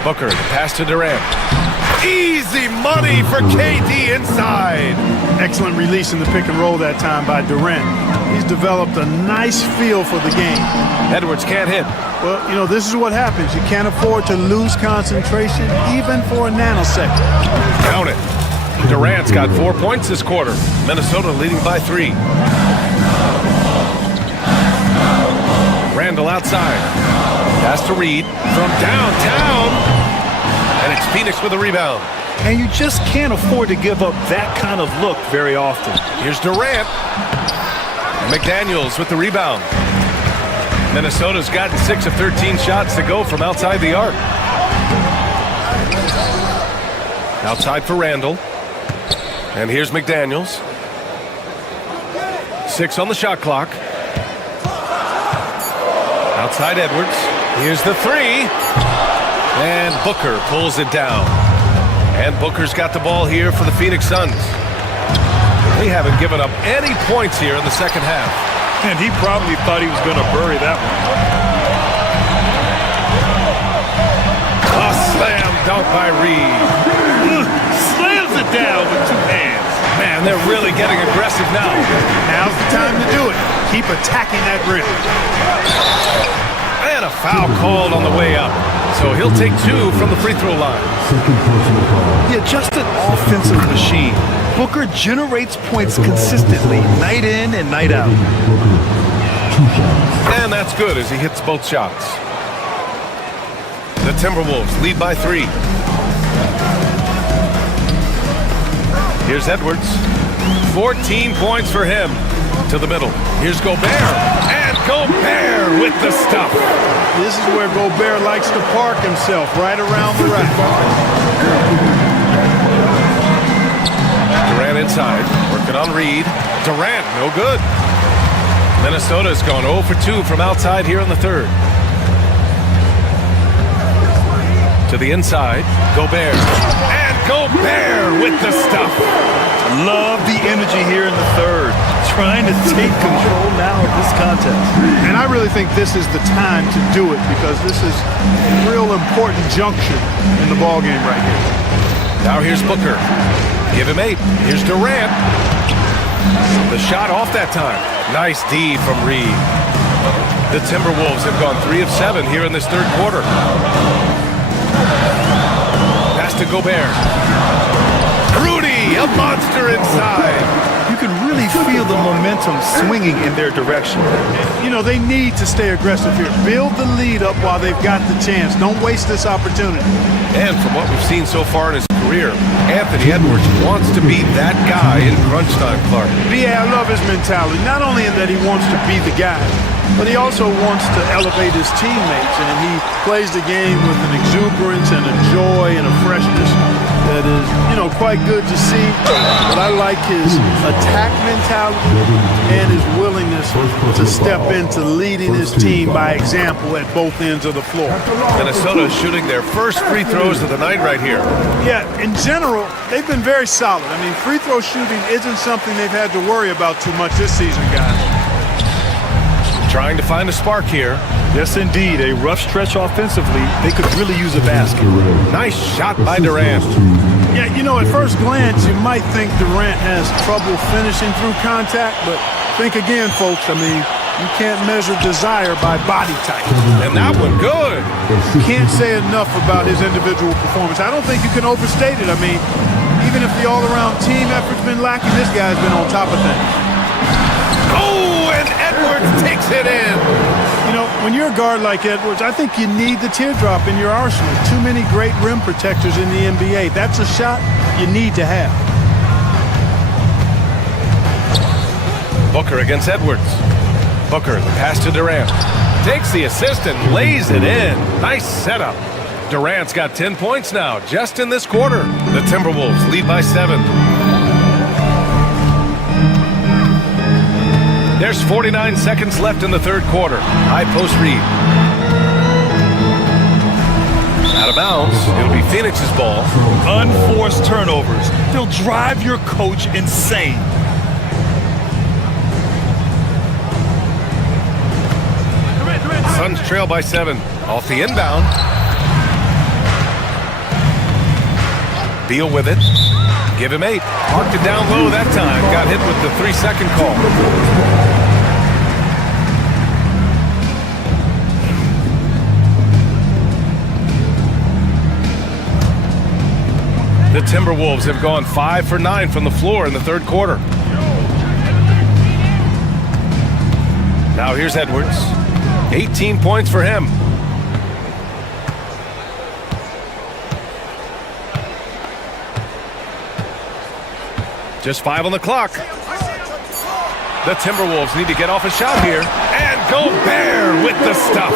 Booker, the pass to Durant. Easy money for KD inside. Excellent release in the pick and roll that time by Durant. He's developed a nice feel for the game. Edwards can't hit. Well, you know, this is what happens. You can't afford to lose concentration even for a nanosecond. Count it. Durant's got 4 points this quarter. Minnesota leading by 3. Randall outside. Pass to Reed from downtown. And it's Phoenix with a rebound. And you just can't afford to give up that kind of look very often. Here's Durant. McDaniels with the rebound. Minnesota's gotten 6 of 13 shots to go from outside the arc. Outside for Randall. And here's McDaniels. 6 on the shot clock. Outside Edwards. Here's the 3. And Booker pulls it down. And Booker's got the ball here for the Phoenix Suns. They haven't given up any points here in the second half. And he probably thought he was going to bury that one. A slam dunk by Reed. Slams it down with 2 hands. Man, they're really getting aggressive now. Now's the time to do it. Keep attacking that rim. And a foul called on the way up. So he'll take 2 from the free throw line. Yeah, just an offensive machine. Booker generates points consistently, night in and night out. And that's good as he hits both shots. The Timberwolves lead by 3. Here's Edwards. 14 points for him. To the middle. Here's Gobert. And Gobert with the stuff. This is where Gobert likes to park himself, right around the rack. Durant inside, working on Reed. Durant, no good. Minnesota's gone 0 for 2 from outside here in the third. To the inside, Gobert. And Gobert with the stuff. Love the energy here in the third. Trying to take control now of this contest. And I really think this is the time to do it because this is a real important juncture in the ballgame right here. Now here's Booker. Give him 8. Here's Durant. The shot off that time. Nice D from Reed. The Timberwolves have gone 3 of 7 here in this third quarter. Pass to Gobert. Rudy, a monster inside. You can really feel the momentum swinging in their direction. You know, they need to stay aggressive here. Build the lead up while they've got the chance. Don't waste this opportunity. And from what we've seen so far in his career, Anthony Edwards wants to be that guy in crunch time, Clark. Yeah, I love his mentality. Not only in that he wants to be the guy, but he also wants to elevate his teammates. And he plays the game with an exuberance and a joy and a freshness that is, you know, quite good to see. But I like his attack mentality and his willingness to step into leading his team by example at both ends of the floor. Minnesota shooting their first free throws of the night right here. Yeah, in general, they've been very solid. I mean, free throw shooting isn't something they've had to worry about too much this season, guys. Trying to find a spark here. Yes, indeed. A rough stretch offensively. They could really use a basket. Nice shot by Durant. Yeah, you know, at first glance, you might think Durant has trouble finishing through contact, but think again, folks. I mean, you can't measure desire by body type. And that one good. Can't say enough about his individual performance. I don't think you can overstate it. I mean, even if the all-around team effort's been lacking, this guy's been on top of things. Oh, and Edwards takes it in. You know, when you're a guard like Edwards, I think you need the teardrop in your arsenal. Too many great rim protectors in the NBA. That's a shot you need to have. Booker against Edwards. Booker, the pass to Durant. Takes the assist and lays it in. Nice setup. Durant's got 10 points now, just in this quarter. The Timberwolves lead by 7. There's 49 seconds left in the third quarter. High post read. Out of bounds. It'll be Phoenix's ball. Unforced turnovers. They'll drive your coach insane. Suns trail by 7. Off the inbound. Beal with it. Give him 8. Marked it down low that time. Got hit with the 3-second call. The Timberwolves have gone 5 for 9 from the floor in the third quarter. Now here's Edwards. 18 points for him. Just 5 on the clock. The Timberwolves need to get off a shot here. And Gobert with the stuff.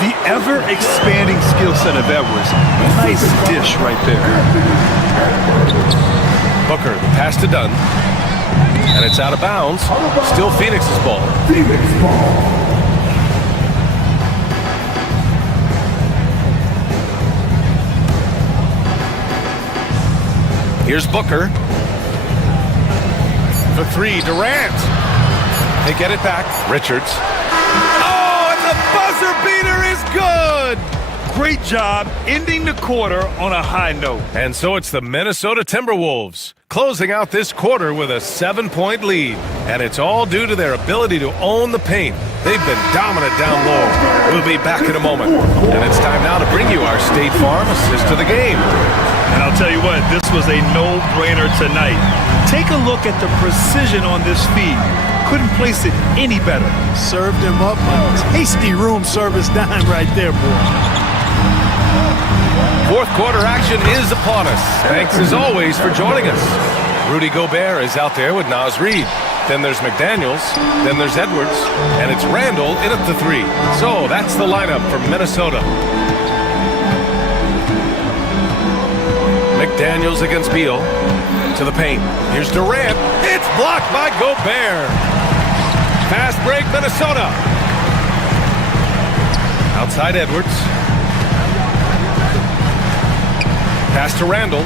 The ever-expanding skill set of Edwards. Nice dish right there. Booker, the pass to Dunn. And it's out of bounds. Still Phoenix's ball. Here's Booker. For 3, Durant. They get it back. Richards. Oh, and the buzzer beater is good! Great job ending the quarter on a high note. And so it's the Minnesota Timberwolves closing out this quarter with a 7-point lead. And it's all due to their ability to own the paint. They've been dominant down low. We'll be back in a moment. And it's time now to bring you our State Farm assist to the game. And I'll tell you what, this was a no-brainer tonight. Take a look at the precision on this feed. Couldn't place it any better. Served him up a tasty room service dime right there, boy. Fourth quarter action is upon us. Thanks as always for joining us. Rudy Gobert is out there with Naz Reid. Then there's McDaniels. Then there's Edwards. And it's Randall in at the 3. So that's the lineup for Minnesota. McDaniels against Beal. To the paint. Here's Durant. It's blocked by Gobert. Fast break, Minnesota. Outside Edwards. Pass to Randall.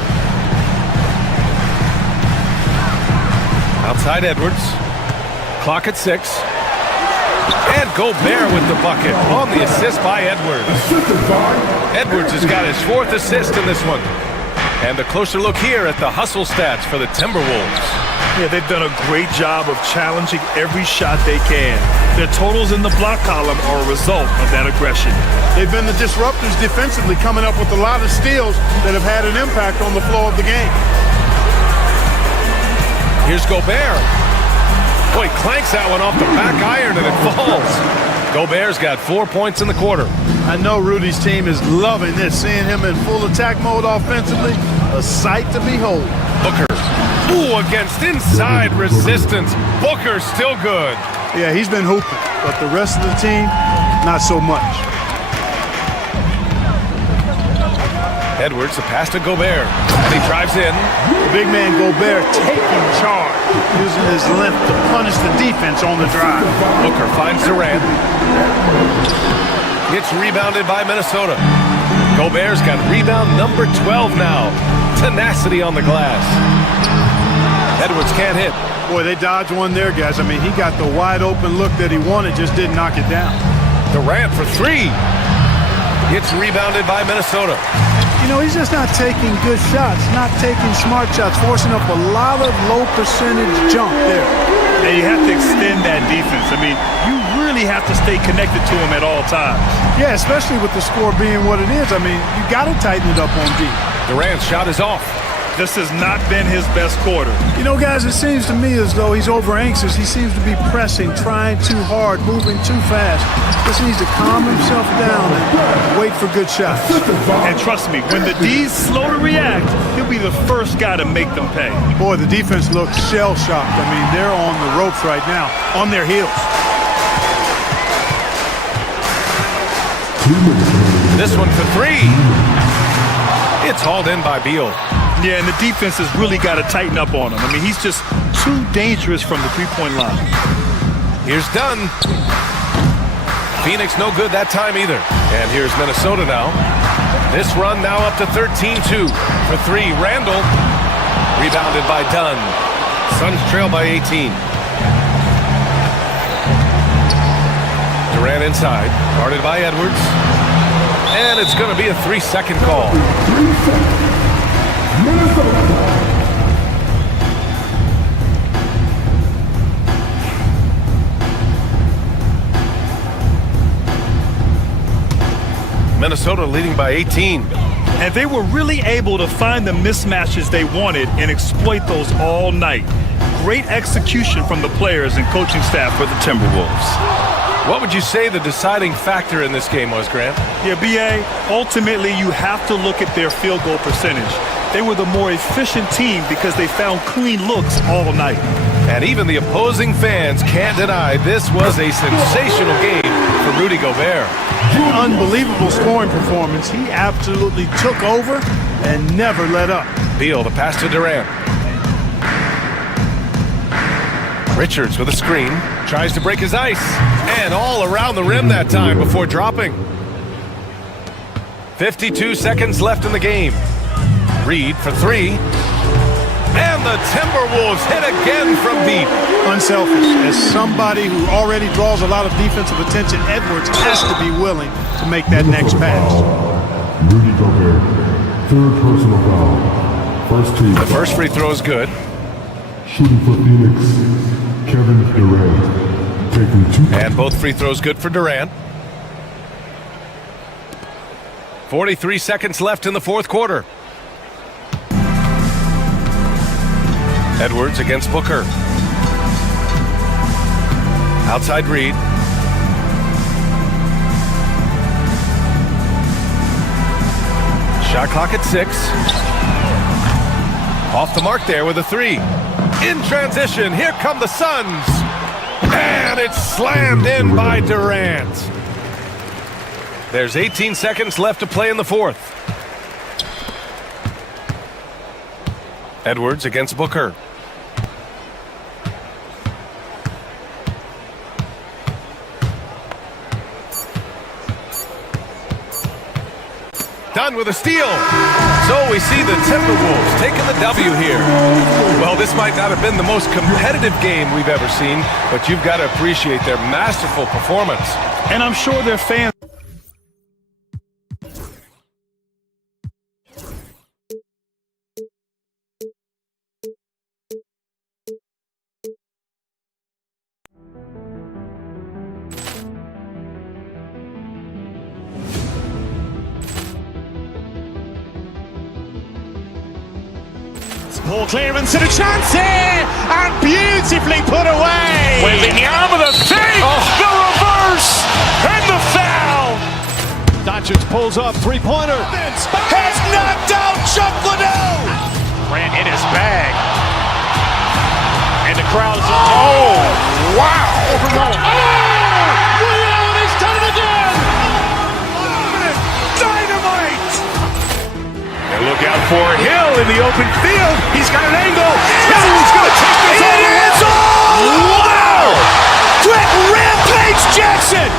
Outside Edwards. Clock at 6. And Gobert with the bucket on the assist by Edwards. Edwards has got his 4th assist in this one. And a closer look here at the hustle stats for the Timberwolves. Yeah, they've done a great job of challenging every shot they can. Their totals in the block column are a result of that aggression. They've been the disruptors defensively, coming up with a lot of steals that have had an impact on the flow of the game. Here's Gobert. Boy, clanks that one off the back iron and it falls. Gobert's got 4 points in the quarter. I know Rudy's team is loving this, seeing him in full attack mode offensively. A sight to behold. Booker. Ooh, against inside resistance. Booker still good. Yeah, he's been hooping, but the rest of the team, not so much. Edwards, the pass to Gobert. And he drives in. The big man Gobert taking charge, using his length to punish the defense on the drive. Booker finds Durant. Gets rebounded by Minnesota. Gobert's got rebound number 12 now. Tenacity on the glass. Edwards can't hit. Boy, they dodged one there, guys. I mean, he got the wide open look that he wanted, just didn't knock it down. Durant for 3. Gets rebounded by Minnesota. You know, he's just not taking good shots, not taking smart shots, forcing up a lot of low percentage jump there. And you have to extend that defense. I mean, you really have to stay connected to him at all times. Yeah, especially with the score being what it is. I mean, you got to tighten it up on D. Durant's shot is off. This has not been his best quarter. You know, guys, it seems to me as though he's over anxious. He seems to be pressing, trying too hard, moving too fast. Just needs to calm himself down and wait for good shots. And trust me, when the D's slow to react, he'll be the first guy to make them pay. Boy, the defense looks shell-shocked. I mean, they're on the ropes right now, on their heels. The this one for three. It's hauled in by Beal. Yeah, and the defense has really got to tighten up on him. I mean, he's just too dangerous from the three-point line. Here's Dunn. Phoenix no good that time either. And here's Minnesota now. This run now up to 13-2. For three, Randall. Rebounded by Dunn. Suns trail by 18. Durant inside. Guarded by Edwards. And it's going to be a 3-second call. 3 seconds. Minnesota. Minnesota leading by 18. And they were really able to find the mismatches they wanted and exploit those all night. Great execution from the players and coaching staff for the Timberwolves. What would you say the deciding factor in this game was, Grant? Yeah, B.A., ultimately you have to look at their field goal percentage. They were the more efficient team because they found clean looks all night. And even the opposing fans can't deny this was a sensational game for Rudy Gobert. Unbelievable scoring performance. He absolutely took over and never let up. Beal, the pass to Durant. Richards with a screen. Tries to break his ice. And all around the rim that time before dropping. 52 seconds left in the game. Reed for three. And the Timberwolves hit again from deep. Unselfish. As somebody who already draws a lot of defensive attention, Edwards has to be willing to make that next pass. Rudy Gobert, third personal foul. First team. The first free throw is good. Shooting for Phoenix, Kevin Durant, taking 2. And both free throws good for Durant. 43 seconds left in the fourth quarter. Edwards against Booker. Outside Reed. Shot clock at 6. Off the mark there with a 3. In transition, here come the Suns. And it's slammed in by Durant. There's 18 seconds left to play in the fourth. Edwards against Booker. Dunn with a steal. So we see the Timberwolves taking the W here. Well, this might not have been the most competitive game we've ever seen, but you've got to appreciate their masterful performance. And I'm sure their fans. Ball clearance and a chance here, and beautifully put away. Wembanyama the fake, the reverse, and the foul. Doncic pulls up, three-pointer. Has knocked out Chuck Liddell. Ran in his bag. And the crowd is... Oh, wow. He's done it again. Dynamite. And look out for Hill in the open field. He's got an angle. He's going to take this all the way. Wow. Quick Rampage Jackson.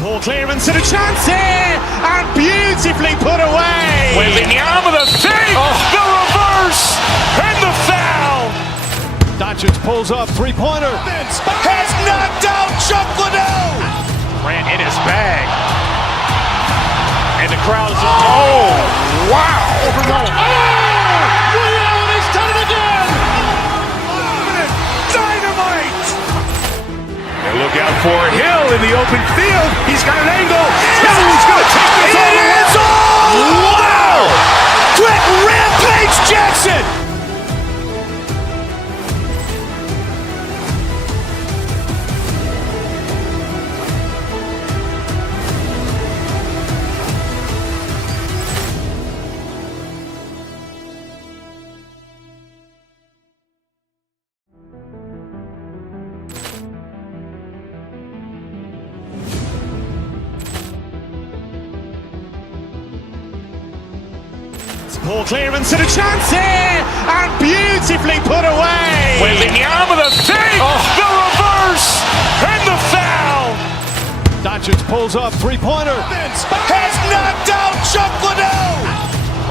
Ball clearance and a chance here, and beautifully put away. Wembanyama the fake, the reverse, and the foul. Doncic pulls up, three-pointer. Has knocked out Chuck Liddell. Ran in his bag. And the crowd is... Oh, wow. He's done it again. Dynamite. And look out for Hill in the open field. He's got an angle. He's going to take this all the way. Wow. It's Jackson! Poor clearance and a chance here, and beautifully put away. Wembanyama the fake, the reverse, and the foul. Doncic pulls up, three-pointer. Has knocked out Chuck Liddell.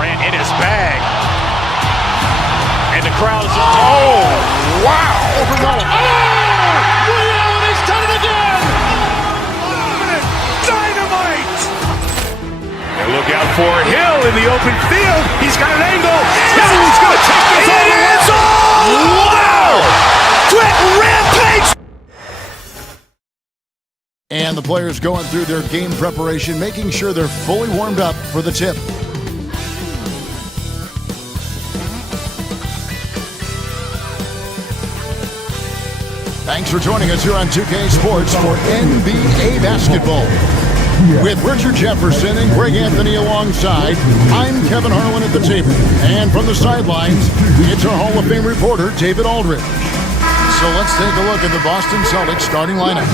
Ran in his bag. And the crowd is... Oh, wow. He's done it again. Dynamite. And look out for Hill in the open field. He's got an angle. Hill's going to take this all the way. Wow! Quick rampage. And the players going through their game preparation, making sure they're fully warmed up for the tip. Thanks for joining us here on 2K Sports for NBA basketball. With Richard Jefferson and Greg Anthony alongside, I'm Kevin Harlan at the table. And from the sidelines, it's our Hall of Fame reporter, David Aldridge. So let's take a look at the Boston Celtics starting lineup.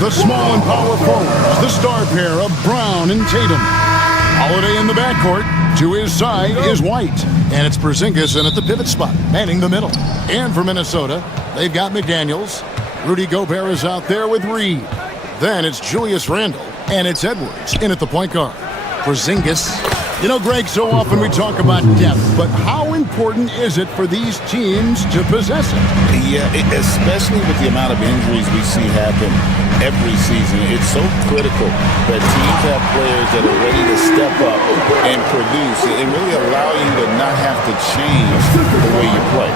The small and power forwards, the star pair of Brown and Tatum. Holiday in the backcourt. To his side is White. And it's Porzingis in at the pivot spot, manning the middle. And for Minnesota, they've got McDaniels. Rudy Gobert is out there with Reed. Then it's Julius Randle. And it's Edwards in at the point guard. Porzingis. You know, Greg, so often we talk about depth, but how important is it for these teams to possess it? Yeah, especially with the amount of injuries we see happen every season. It's so critical that teams have players that are ready to step up and produce and really allow you to not have to change the way you play.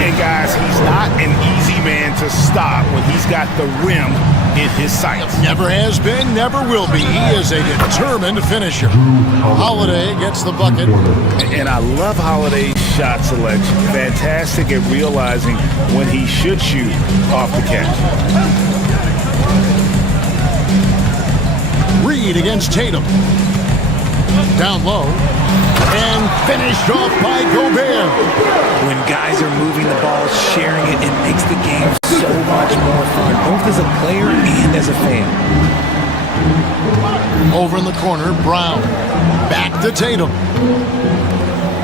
And guys, he's not an easy man to stop when he's got the rim in his sights. Never has been, never will be. He is a determined finisher. Holiday gets the bucket. And I love Holiday's shot selection. Fantastic at realizing when he should shoot off the catch. Reed against Tatum. Down low. And finished off by Gobert. When guys are moving the ball, sharing it, it makes the game so much more fun, both as a player and as a fan. Over in the corner, Brown. Back to Tatum.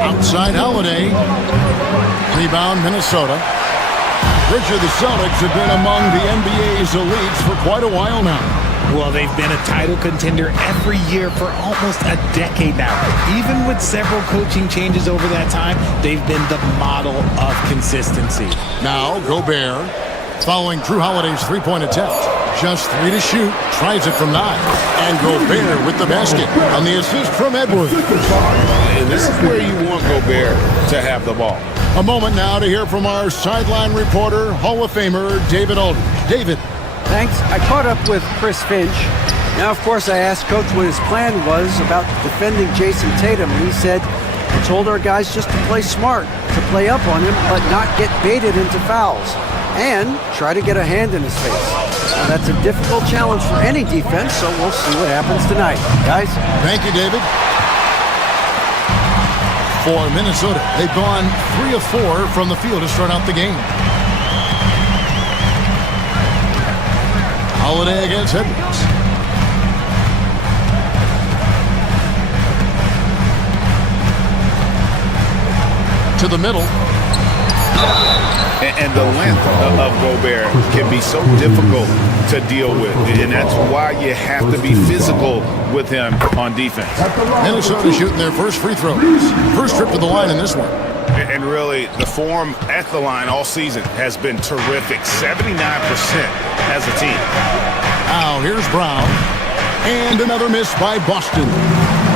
Outside Holiday. Rebound, Minnesota. Richard, the Celtics have been among the NBA's elites for quite a while now. Well, they've been a title contender every year for almost a decade now. Even with several coaching changes over that time, they've been the model of consistency. Now, Gobert following Drew Holiday's three-point attempt. Just 3 to shoot, tries it from 9. And Gobert with the basket on the assist from Edwards. And this is where you want Gobert to have the ball. A moment now to hear from our sideline reporter, Hall of Famer David Aldridge. David. Thanks. I caught up with Chris Finch. Now, of course, I asked Coach what his plan was about defending Jason Tatum. He said, I told our guys just to play smart, to play up on him, but not get baited into fouls, and try to get a hand in his face. Now, that's a difficult challenge for any defense, so we'll see what happens tonight. Guys? Thank you, David. For Minnesota, they've gone 3 of 4 from the field to start out the game. Holiday against Edwards. To the middle. And the length of Gobert can be so difficult to deal with. And that's why you have to be physical with him on defense. Minnesota shooting their first free throws. First trip to the line in this one. And really, the form at the line all season has been terrific. 79% as a team. Now, here's Brown. And another miss by Boston.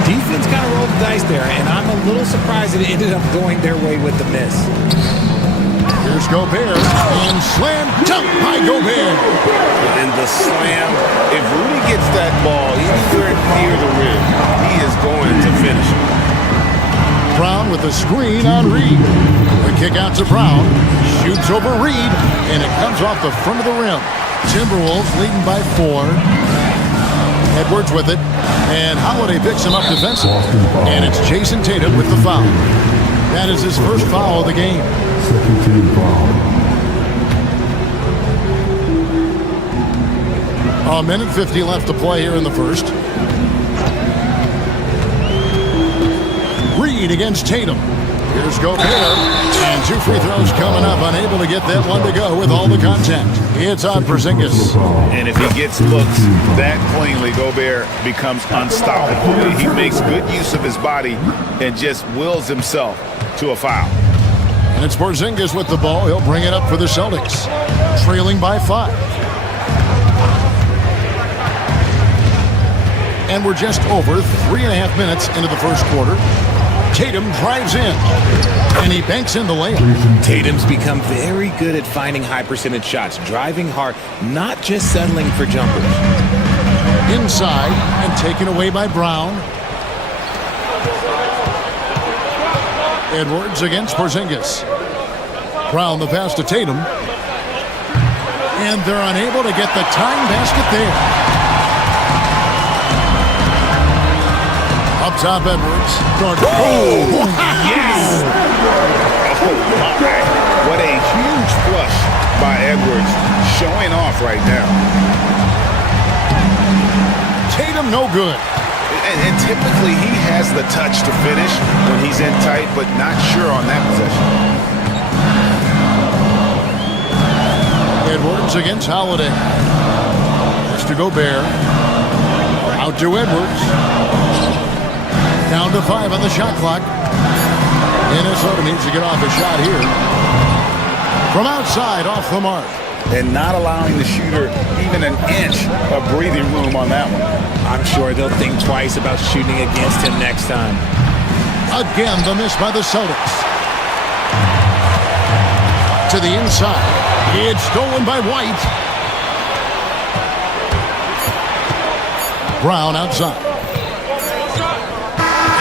Defense kind of rolled the dice there, and I'm a little surprised that it ended up going their way with the miss. Here's Gobert. And slam dunk by Gobert. And the slam, if Rudy gets that ball anywhere near the rim, he is going to finish it. Brown with the screen on Reed. The kick out to Brown. Shoots over Reed, and it comes off the front of the rim. Timberwolves leading by 4. Edwards with it, and Holiday picks him up defensively. And it's Jason Tatum with the foul. That is his first foul of the game. Second team foul. A minute 50 left to play here in the first. Reed against Tatum. Here's Gobert. And 2 free throws coming up. Unable to get that one to go with all the contact. It's on Porzingis. And if he gets looks that cleanly, Gobert becomes unstoppable. He makes good use of his body and just wills himself to a foul. And it's Porzingis with the ball. He'll bring it up for the Celtics. Trailing by 5. And we're just over 3.5 minutes into the first quarter. Tatum drives in, and he banks in the layup. Tatum's become very good at finding high percentage shots, driving hard, not just settling for jumpers. Inside and taken away by Brown. Edwards against Porzingis. Brown the pass to Tatum. And they're unable to get the tying basket there. Up top, Edwards. Oh, yes! Oh, my. What a huge flush by Edwards, showing off right now. Tatum, no good. And typically, he has the touch to finish when he's in tight, but not sure on that possession. Edwards against Holiday. That's to Gobert. Out to Edwards. Down to 5 on the shot clock. Minnesota needs to get off a shot here. From outside, off the mark. And not allowing the shooter even an inch of breathing room on that one. I'm sure they'll think twice about shooting against him next time. Again, the miss by the Celtics. To the inside. It's stolen by White. Brown outside.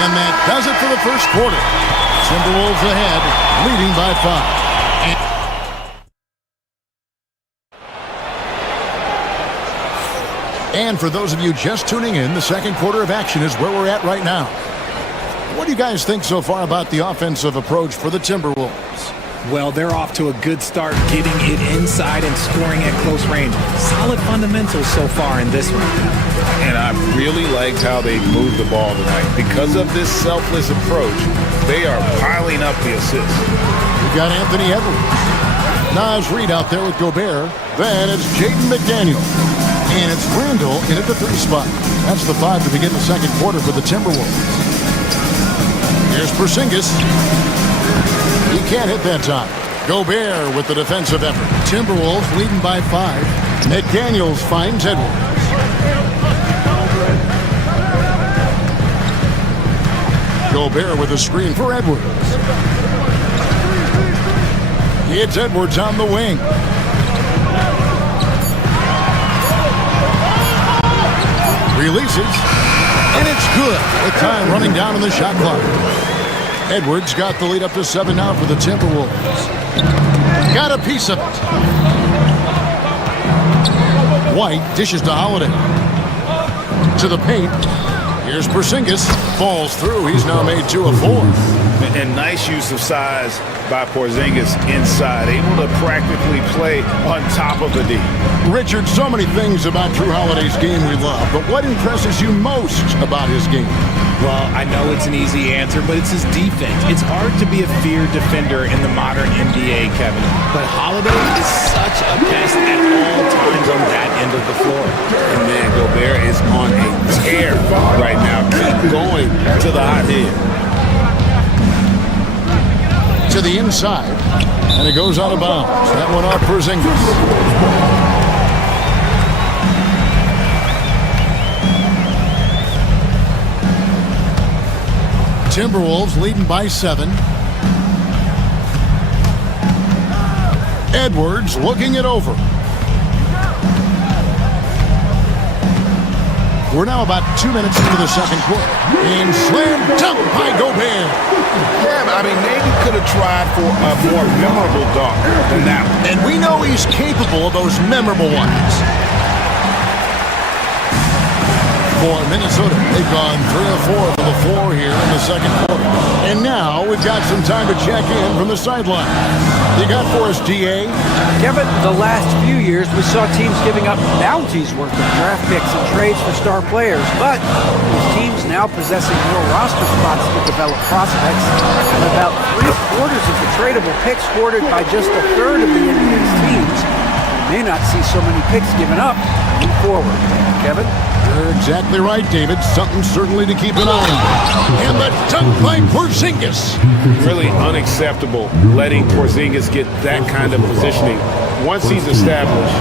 And that does it for the first quarter. Timberwolves ahead, leading by 5. And for those of you just tuning in, the second quarter of action is where we're at right now. What do you guys think so far about the offensive approach for the Timberwolves? Well, they're off to a good start, getting it inside and scoring at close range. Solid fundamentals so far in this one. And I really liked how they moved the ball tonight. Because of this selfless approach, they are piling up the assists. We've got Anthony Edwards. Nas Reed out there with Gobert. Then it's Jaden McDaniel. And it's Randall in at the 3 spot. That's the 5 to begin the second quarter for the Timberwolves. Here's Porzingis. He can't hit that time. Gobert with the defensive effort. Timberwolves leading by 5. McDaniels finds Edwards. Gobert with a screen for Edwards. It's Edwards on the wing. Releases. And it's good. With time running down on the shot clock. Edwards got the lead up to 7 now for the Timberwolves. Got a piece of it. White dishes to Holiday. To the paint. Here's Porzingis. Falls through. He's now made 2 of 4. And nice use of size by Porzingis inside. Able to practically play on top of the D. Richard, so many things about Drew Holiday's game we love, but what impresses you most about his game? Well, I know it's an easy answer, but it's his defense. It's hard to be a feared defender in the modern NBA, Kevin. But Holiday is such a pest at all times on that end of the floor. And man, Gobert is on a tear right now. Keep going to the hot head. To the inside, and it goes out of bounds. That one off Porzingis. Timberwolves leading by 7. Edwards looking it over. We're now about 2 minutes into the second quarter. And slam dunk by Gobert. Yeah, I mean, maybe could have tried for a more memorable dunk than that one. And we know he's capable of those memorable ones. For Minnesota, they've gone 3 of 4 for the floor here in the second quarter. And now we've got some time to check in from the sideline. You got for us, DA? Kevin, the last few years we saw teams giving up bounties worth of draft picks and trades for star players, but with teams now possessing more roster spots to develop prospects, and about 3/4 of the tradable picks hoarded by just a third of the NBA's teams, we may not see so many picks given up moving forward. Kevin? You're exactly right, David. Something certainly to keep an eye on. And the dunk by Porzingis. Really unacceptable letting Porzingis get that kind of positioning. Once he's established,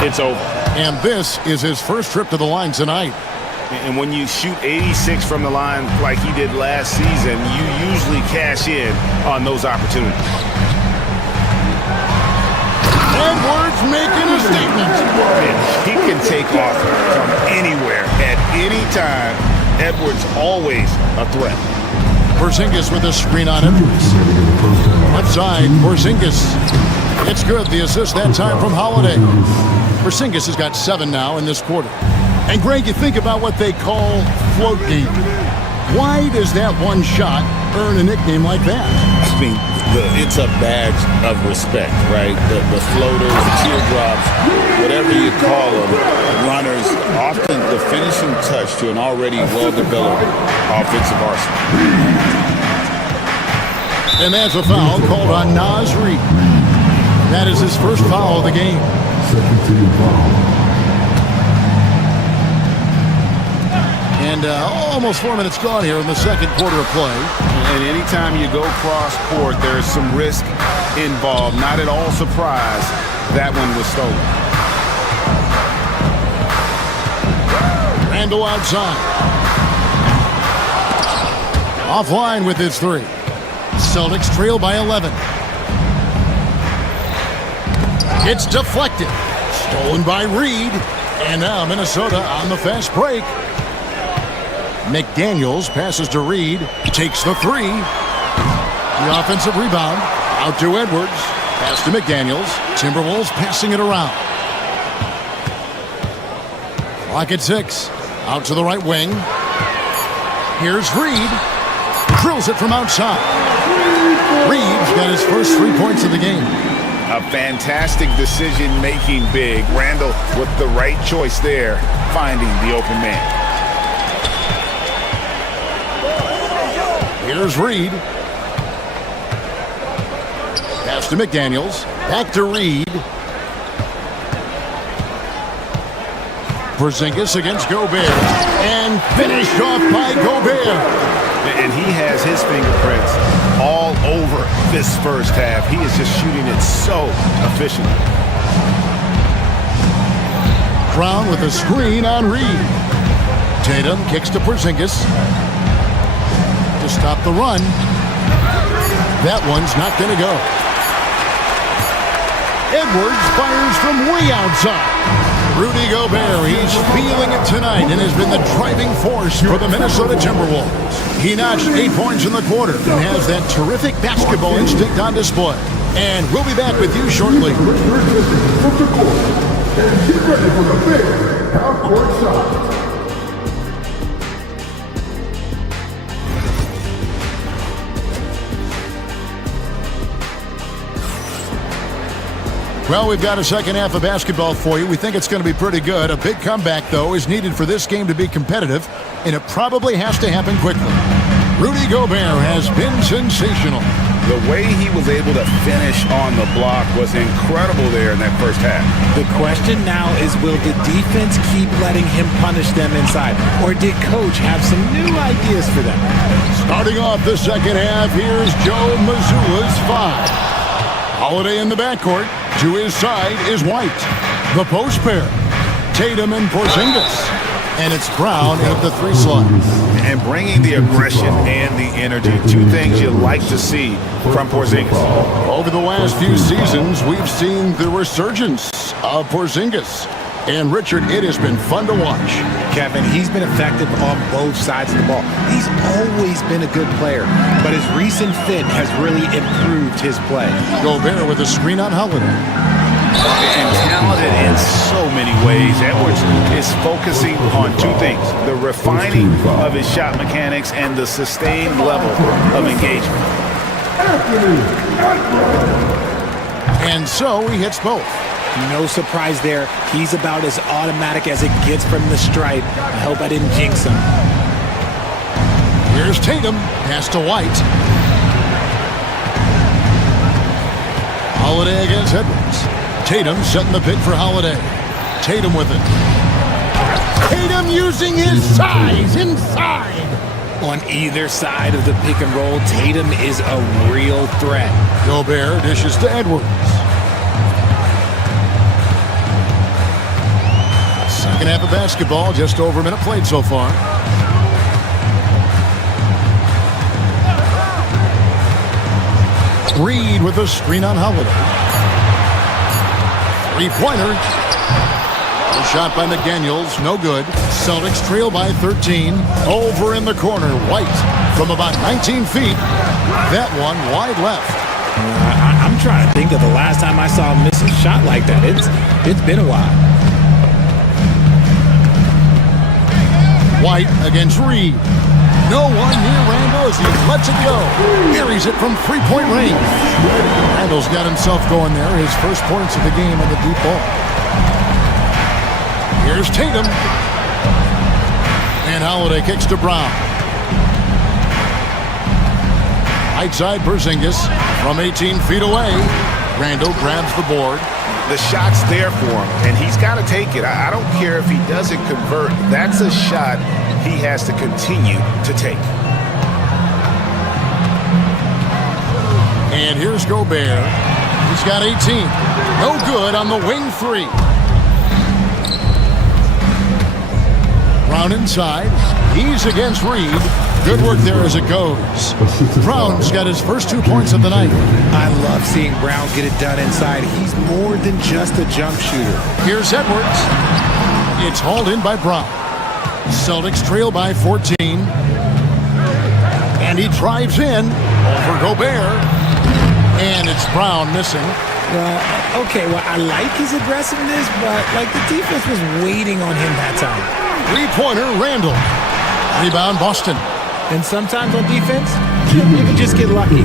it's over. And this is his first trip to the line tonight. And when you shoot 86 from the line like he did last season, you usually cash in on those opportunities. Edwards making a statement. And he can take off from anywhere at any time. Edwards always a threat. Porzingis with a screen on Edwards. Left side, Porzingis. It's good. The assist that time from Holiday. Porzingis has got 7 now in this quarter. And Greg, you think about what they call float game. Why does that one shot earn a nickname like that? I mean, it's a badge of respect, right? The floaters, teardrops, whatever you call them, runners, often the finishing touch to an already well-developed offensive arsenal. And that's a foul called on Naz Reid. That is his first foul of the game. Second team foul. And almost 4 minutes gone here in the second quarter of play. And anytime you go cross court, there's some risk involved. Not at all surprised that one was stolen. Randall outside. Offline with his 3. Celtics trail by 11. It's deflected. Stolen by Reed. And now Minnesota on the fast break. McDaniels passes to Reed, takes the 3. The offensive rebound, out to Edwards, pass to McDaniels. Timberwolves passing it around. Clock at 6, out to the right wing. Here's Reed, drills it from outside. Reed's got his first 3 points of the game. A fantastic decision-making big. Randall with the right choice there, finding the open man. Here's Reed. Pass to McDaniels. Back to Reed. Porzingis against Gobert. And finished off by Gobert. And he has his fingerprints all over this first half. He is just shooting it so efficiently. Brown with a screen on Reed. Tatum kicks to Porzingis. To stop the run. That one's not going to go. Edwards fires from way outside. Rudy Gobert, he's feeling it tonight and has been the driving force for the Minnesota Timberwolves. He notched 8 points in the quarter and has that terrific basketball instinct on display. And we'll be back with you shortly. And get ready for the big half-court shot. Well, we've got a second half of basketball for you. We think it's going to be pretty good. A big comeback, though, is needed for this game to be competitive, and it probably has to happen quickly. Rudy Gobert has been sensational. The way he was able to finish on the block was incredible there in that first half. The question now is, will the defense keep letting him punish them inside, or did Coach have some new ideas for them? Starting off the second half, here's Joe Mazzulla's 5. Holiday in the backcourt. To his side is White. The post pair. Tatum and Porzingis. And it's Brown at the 3 slot. And bringing the aggression and the energy. 2 things you like to see from Porzingis. Over the last few seasons, we've seen the resurgence of Porzingis. And, Richard, it has been fun to watch. Kevin, he's been effective on both sides of the ball. He's always been a good player, but his recent fit has really improved his play. Gobert with a screen on Holiday. And talented in so many ways. Edwards is focusing on two things: the refining of his shot mechanics and the sustained level of engagement. And so he hits both. No surprise there. He's about as automatic as it gets from the stripe. I hope I didn't jinx him. Here's Tatum. Pass to White. Holiday against Edwards. Tatum setting the pick for Holiday. Tatum with it. Tatum using his size inside. On either side of the pick and roll, Tatum is a real threat. Gobert dishes to Edwards. Second half of basketball, just over a minute played so far. Reed with a screen on Holiday. Three-pointer. A shot by McDaniels, no good. Celtics trail by 13. Over in the corner, White from about 19 feet. That one wide left. I'm trying to think of the last time I saw him miss a shot like that. It's been a while. White against Reed. No one near Randall as he lets it go. Buries it from three-point range. Randall's got himself going there. His first points of the game on the deep ball. Here's Tatum. And Holiday kicks to Brown. Right side Porzingis from 18 feet away. Randall grabs the board. The shot's there for him, and he's got to take it. I don't care if he doesn't convert. That's a shot he has to continue to take. And here's Gobert. He's got 18. No good on the wing three. Brown inside. He's against Reed. Good work there as it goes. Brown's got his first 2 points of the night. I love seeing Brown get it done inside. He's more than just a jump shooter. Here's Edwards. It's hauled in by Brown. Celtics trail by 14. And he drives in over Gobert. And it's Brown missing. Well, I like his aggressiveness, but the defense was waiting on him that time. Three-pointer, Randall. Rebound, Boston. And sometimes on defense, you can just get lucky.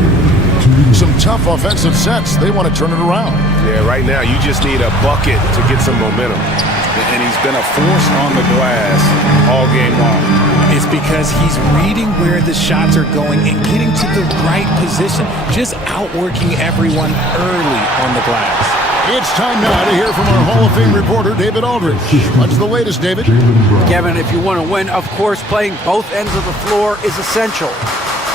Some tough offensive sets. They want to turn it around. Yeah, right now you just need a bucket to get some momentum. And he's been a force on the glass all game long. It's because he's reading where the shots are going and getting to the right position. Just outworking everyone early on the glass. It's time now to hear from our Hall of Fame reporter, David Aldridge. What's the latest, David? Kevin, if you want to win, of course, playing both ends of the floor is essential.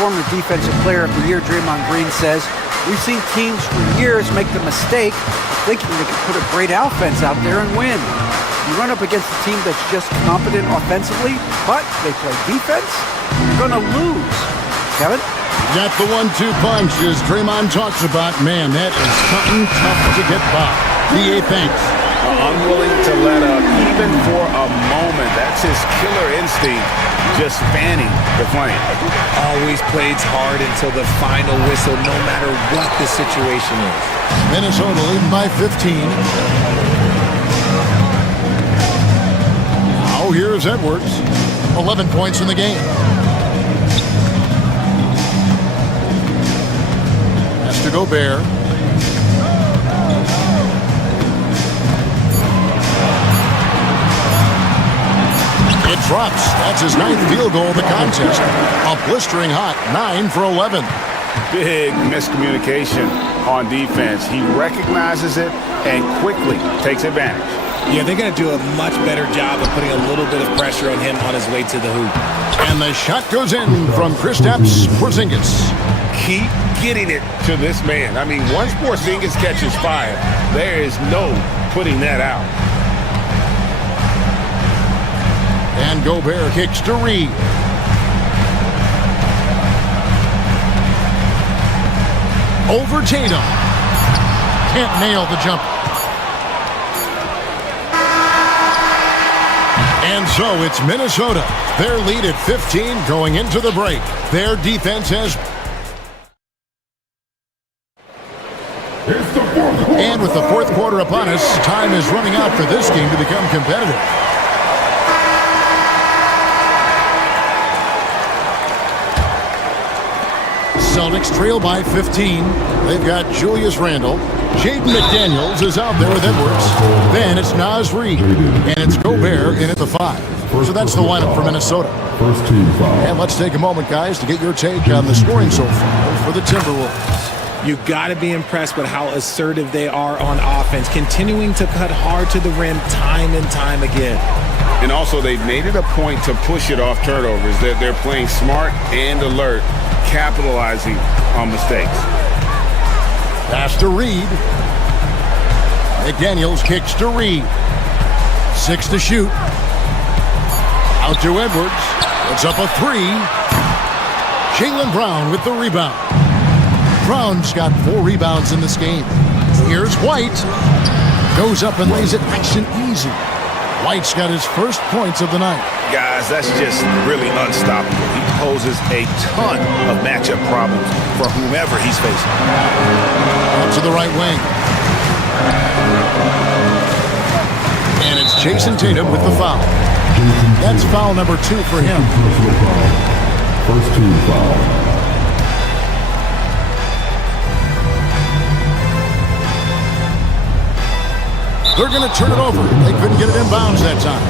Former Defensive Player of the Year Draymond Green says, we've seen teams for years make the mistake of thinking they could put a great offense out there and win. You run up against a team that's just competent offensively, but they play defense, you're going to lose. Kevin? Got the 1-2 punch as Draymond talks about. Man, that is something tough to get by. D.A. thanks. Unwilling to let up even for a moment. That's his killer instinct, just fanning the flame. Always plays hard until the final whistle, no matter what the situation is. Minnesota leading by 15. Now here's Edwards. 11 points in the game. To Gobert. It drops. That's his 9th field goal of the contest. A blistering hot 9 for 11. Big miscommunication on defense. He recognizes it and quickly takes advantage. Yeah, they're going to do a much better job of putting a little bit of pressure on him on his way to the hoop. And the shot goes in from Kristaps Porzingis. Keep getting it to this man. I mean, once Porzingis catches fire, there is no putting that out. And Gobert kicks to Reed. Over Tatum. Can't nail the jumper. And so it's Minnesota. Their lead at 15 going into the break. Their defense has... And with the fourth quarter upon us, time is running out for this game to become competitive. Celtics trail by 15. They've got Julius Randle. Jaden McDaniels is out there with Edwards. Then it's Naz Reid. And it's Gobert in at the 5. So that's the lineup for Minnesota. First team foul. And let's take a moment, guys, to get your take on the scoring so far for the Timberwolves. You got to be impressed with how assertive they are on offense, continuing to cut hard to the rim time and time again. And also, they've made it a point to push it off turnovers. They're playing smart and alert, capitalizing on mistakes. Pass to Reid. McDaniels kicks to Reid. 6 to shoot. Out to Edwards. Puts up a 3. Jaylen Brown with the rebound. Brown's got 4 rebounds in this game. Here's White. Goes up and lays it nice and easy. White's got his first points of the night. Guys, that's just really unstoppable. He poses a ton of matchup problems for whomever he's facing. Out to the right wing. And it's Jason Tatum with the foul. That's foul number 2 for him. First team foul. They're going to turn it over. They couldn't get it in bounds that time.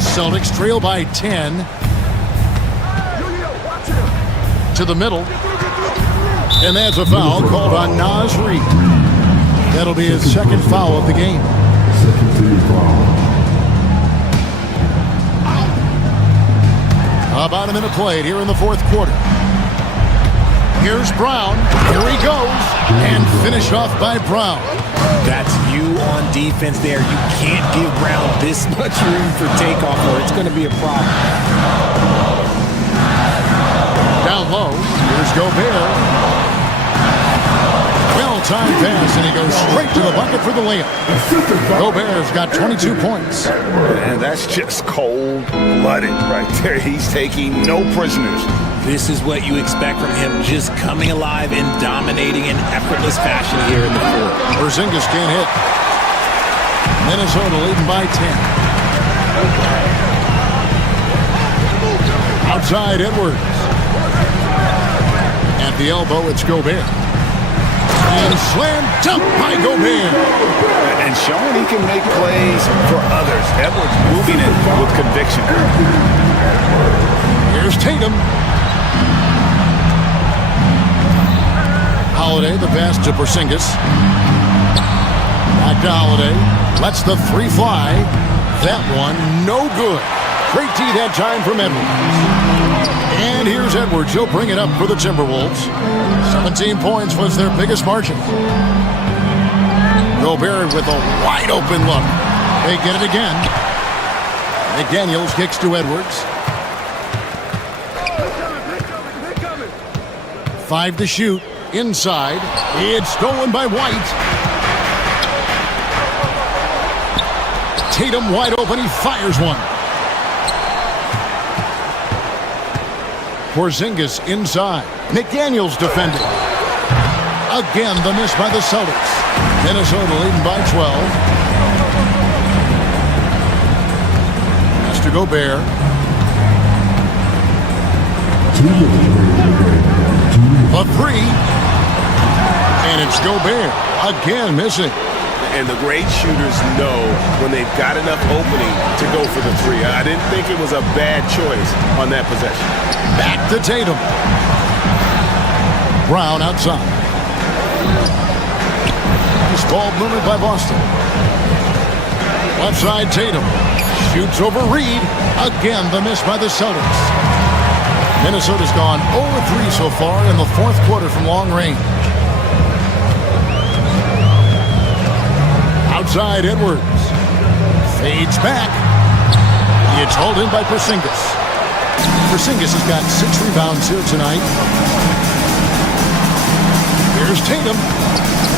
Celtics trail by 10. To the middle. And that's a foul called on Naz Reid. That'll be his second foul of the game. Second team foul. About a minute played here in the fourth quarter. Here's Brown. Here he goes. And finished off by Brown. That's you on defense there. You can't give Brown this much room for takeoff or it's going to be a problem. Down low. Here's Gobert. Well-timed pass, and he goes straight to the bucket for the layup. Gobert's got 22 points. And that's just cold-blooded right there. He's taking no prisoners. This is what you expect from him, just coming alive and dominating in effortless fashion here in the fourth. Porzingis can't hit. Minnesota leading by 10. Outside Edwards. At the elbow, it's Gobert. And slam dunk by Gobert. And showing he can make plays for others. Edwards moving it with conviction. Here's Tatum. Holiday, the pass to Porzingis. Back to Holiday. Lets the 3 fly. That one, no good. Great D that time from Edwards. And here's Edwards. He'll bring it up for the Timberwolves. 17 points was their biggest margin. Gobert with a wide open look. They get it again. McDaniels kicks to Edwards. 5 to shoot. Inside. It's stolen by White. Tatum wide open. He fires one. Porzingis inside. McDaniels defending. Again, the miss by the Celtics. Minnesota leading by 12. Pass to Gobert. A 3. And it's Gobert. Again missing. And the great shooters know when they've got enough opening to go for the 3. I didn't think it was a bad choice on that possession. Back to Tatum. Brown outside. Nice ball movement by Boston. Left side Tatum. Shoots over Reid. Again the miss by the Celtics. Minnesota's gone 0-3 so far in the fourth quarter from long range. Outside Edwards. Fades back. It's hauled in by Porzingis. Porzingis has got 6 rebounds here tonight. Here's Tatum.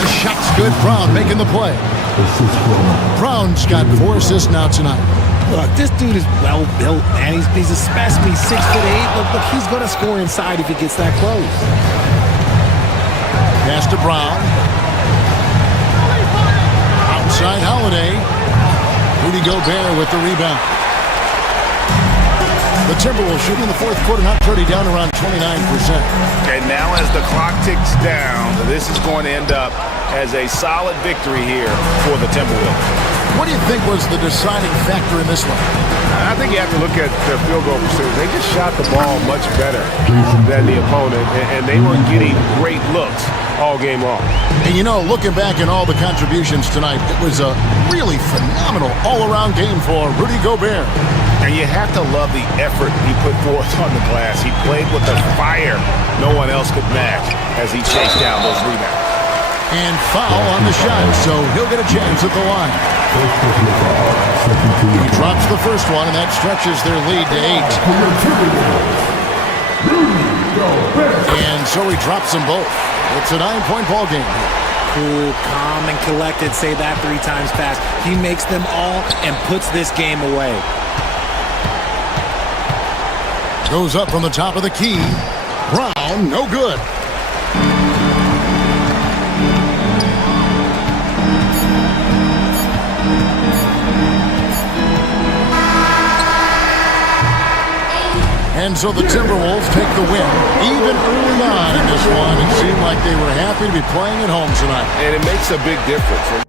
The shot's good. Brown making the play. Brown's got 4 assists now tonight. Look, this dude is well built, man. He's a specimen. He's 6'8". Look, he's going to score inside if he gets that close. Pass to Brown. Outside Holiday. Rudy Gobert with the rebound. The Timberwolves shooting in the fourth quarter, not pretty, down around 29%. And now as the clock ticks down, this is going to end up as a solid victory here for the Timberwolves. What do you think was the deciding factor in this one? I think you have to look at their field goal percentage. They just shot the ball much better than the opponent, and they were getting great looks all game long. And you know, looking back in all the contributions tonight, it was a really phenomenal all-around game for Rudy Gobert. And you have to love the effort he put forth on the glass. He played with a fire no one else could match as he chased down those rebounds. And foul on the shot, so he'll get a chance at the line. He drops the first one, and that stretches their lead to 8. And so he drops them both. It's a 9-point ball game. Cool, calm, and collected. Say that 3 times fast. He makes them all and puts this game away. Goes up from the top of the key. Brown, no good. And so the Timberwolves take the win. Even early on in this one, it seemed like they were happy to be playing at home tonight. And it makes a big difference.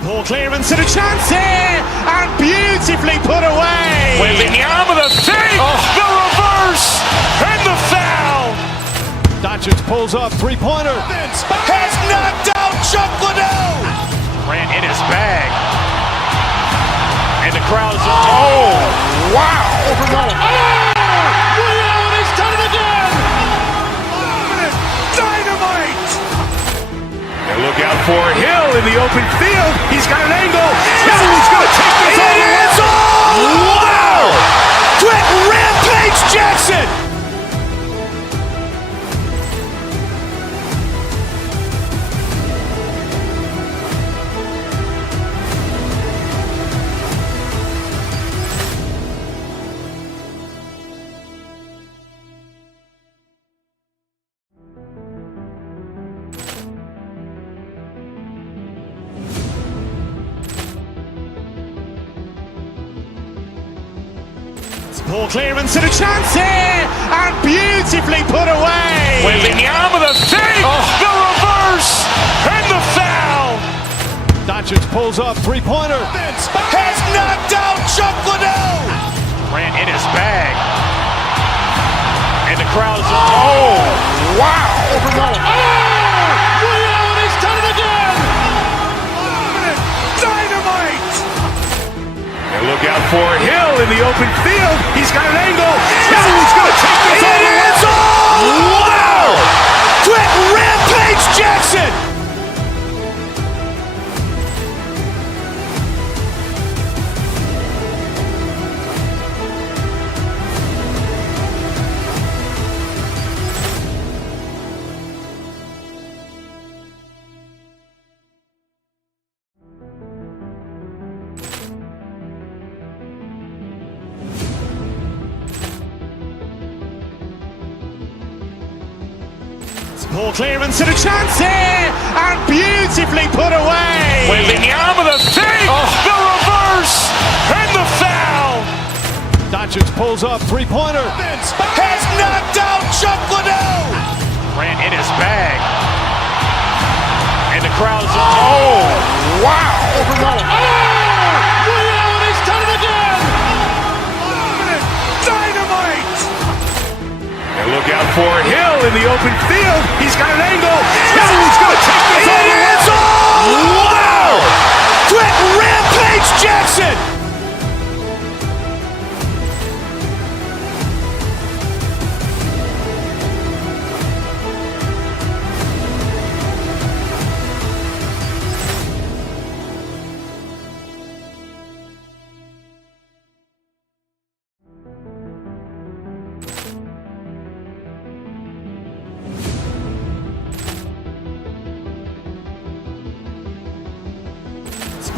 Ball clearance and a chance here, and beautifully put away. Wembanyama the fake, the reverse, and the foul. Doncic pulls up, three-pointer. Has knocked out Chuck Liddell. Ran in his bag. And the crowd is, oh, wow. Ray Allen has done it again. Dynamite. And look out for Hill in the open field. He's got an angle. He's going to take this all the way. Wow. Quick Rampage Jackson. Ball clearance and a chance here, and beautifully put away. Wembanyama the fake, the reverse, and the foul. Doncic pulls up, three-pointer. Has knocked out Chuck Liddell. Ran in his bag. And the crowd is, oh, wow. Ray Allen has done it again. Dynamite. And look out for Hill in the open field. He's got an angle. He's going to take this all the way. Wow. Quick Rampage Jackson. Ball clearance and a chance here, and beautifully put away. Wembanyama the fake, the reverse, and the foul. Doncic pulls up, three-pointer. Has knocked out Chuck Liddell. Ran in his bag. And the crowd is, oh, wow. Ray Allen has done it again. Dynamite. And look out for Hill in the open field. He's got an angle. He's going to take this all the way. Wow. Quick Rampage Jackson.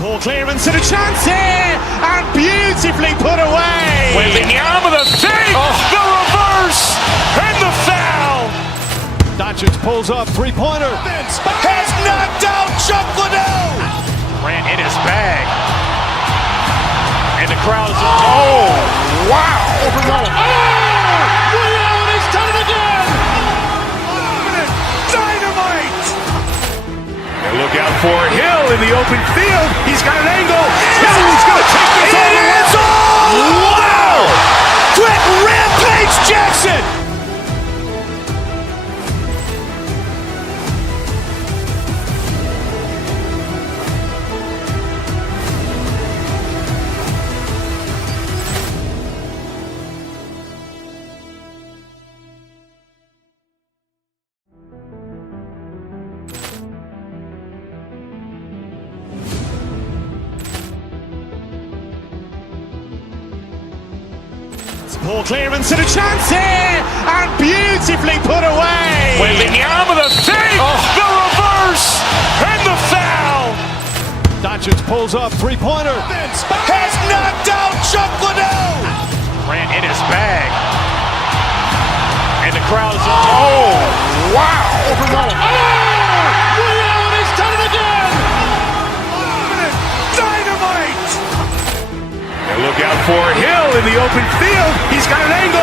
Ball clearance and a chance here, and beautifully put away. Wembanyama the fake, the reverse, and the foul. Doncic pulls up, three-pointer. Has knocked out Chuck Liddell. Ran in his bag. And the crowd is, oh, wow. He's done it again. Dynamite. And look out for Hill in the open field. He's got an angle. Hill's going to take this all the way. Wow. Quick Rampage Jackson. Ball clearance and a chance here, and beautifully put away. Wembanyama the fake, the reverse, and the foul. Doncic pulls up, three-pointer. Has knocked out Chuck Liddell. Ran in his bag. And the crowd is, oh, wow. He's done it again. Dynamite. And look out for Hill in the open field. He's got an angle.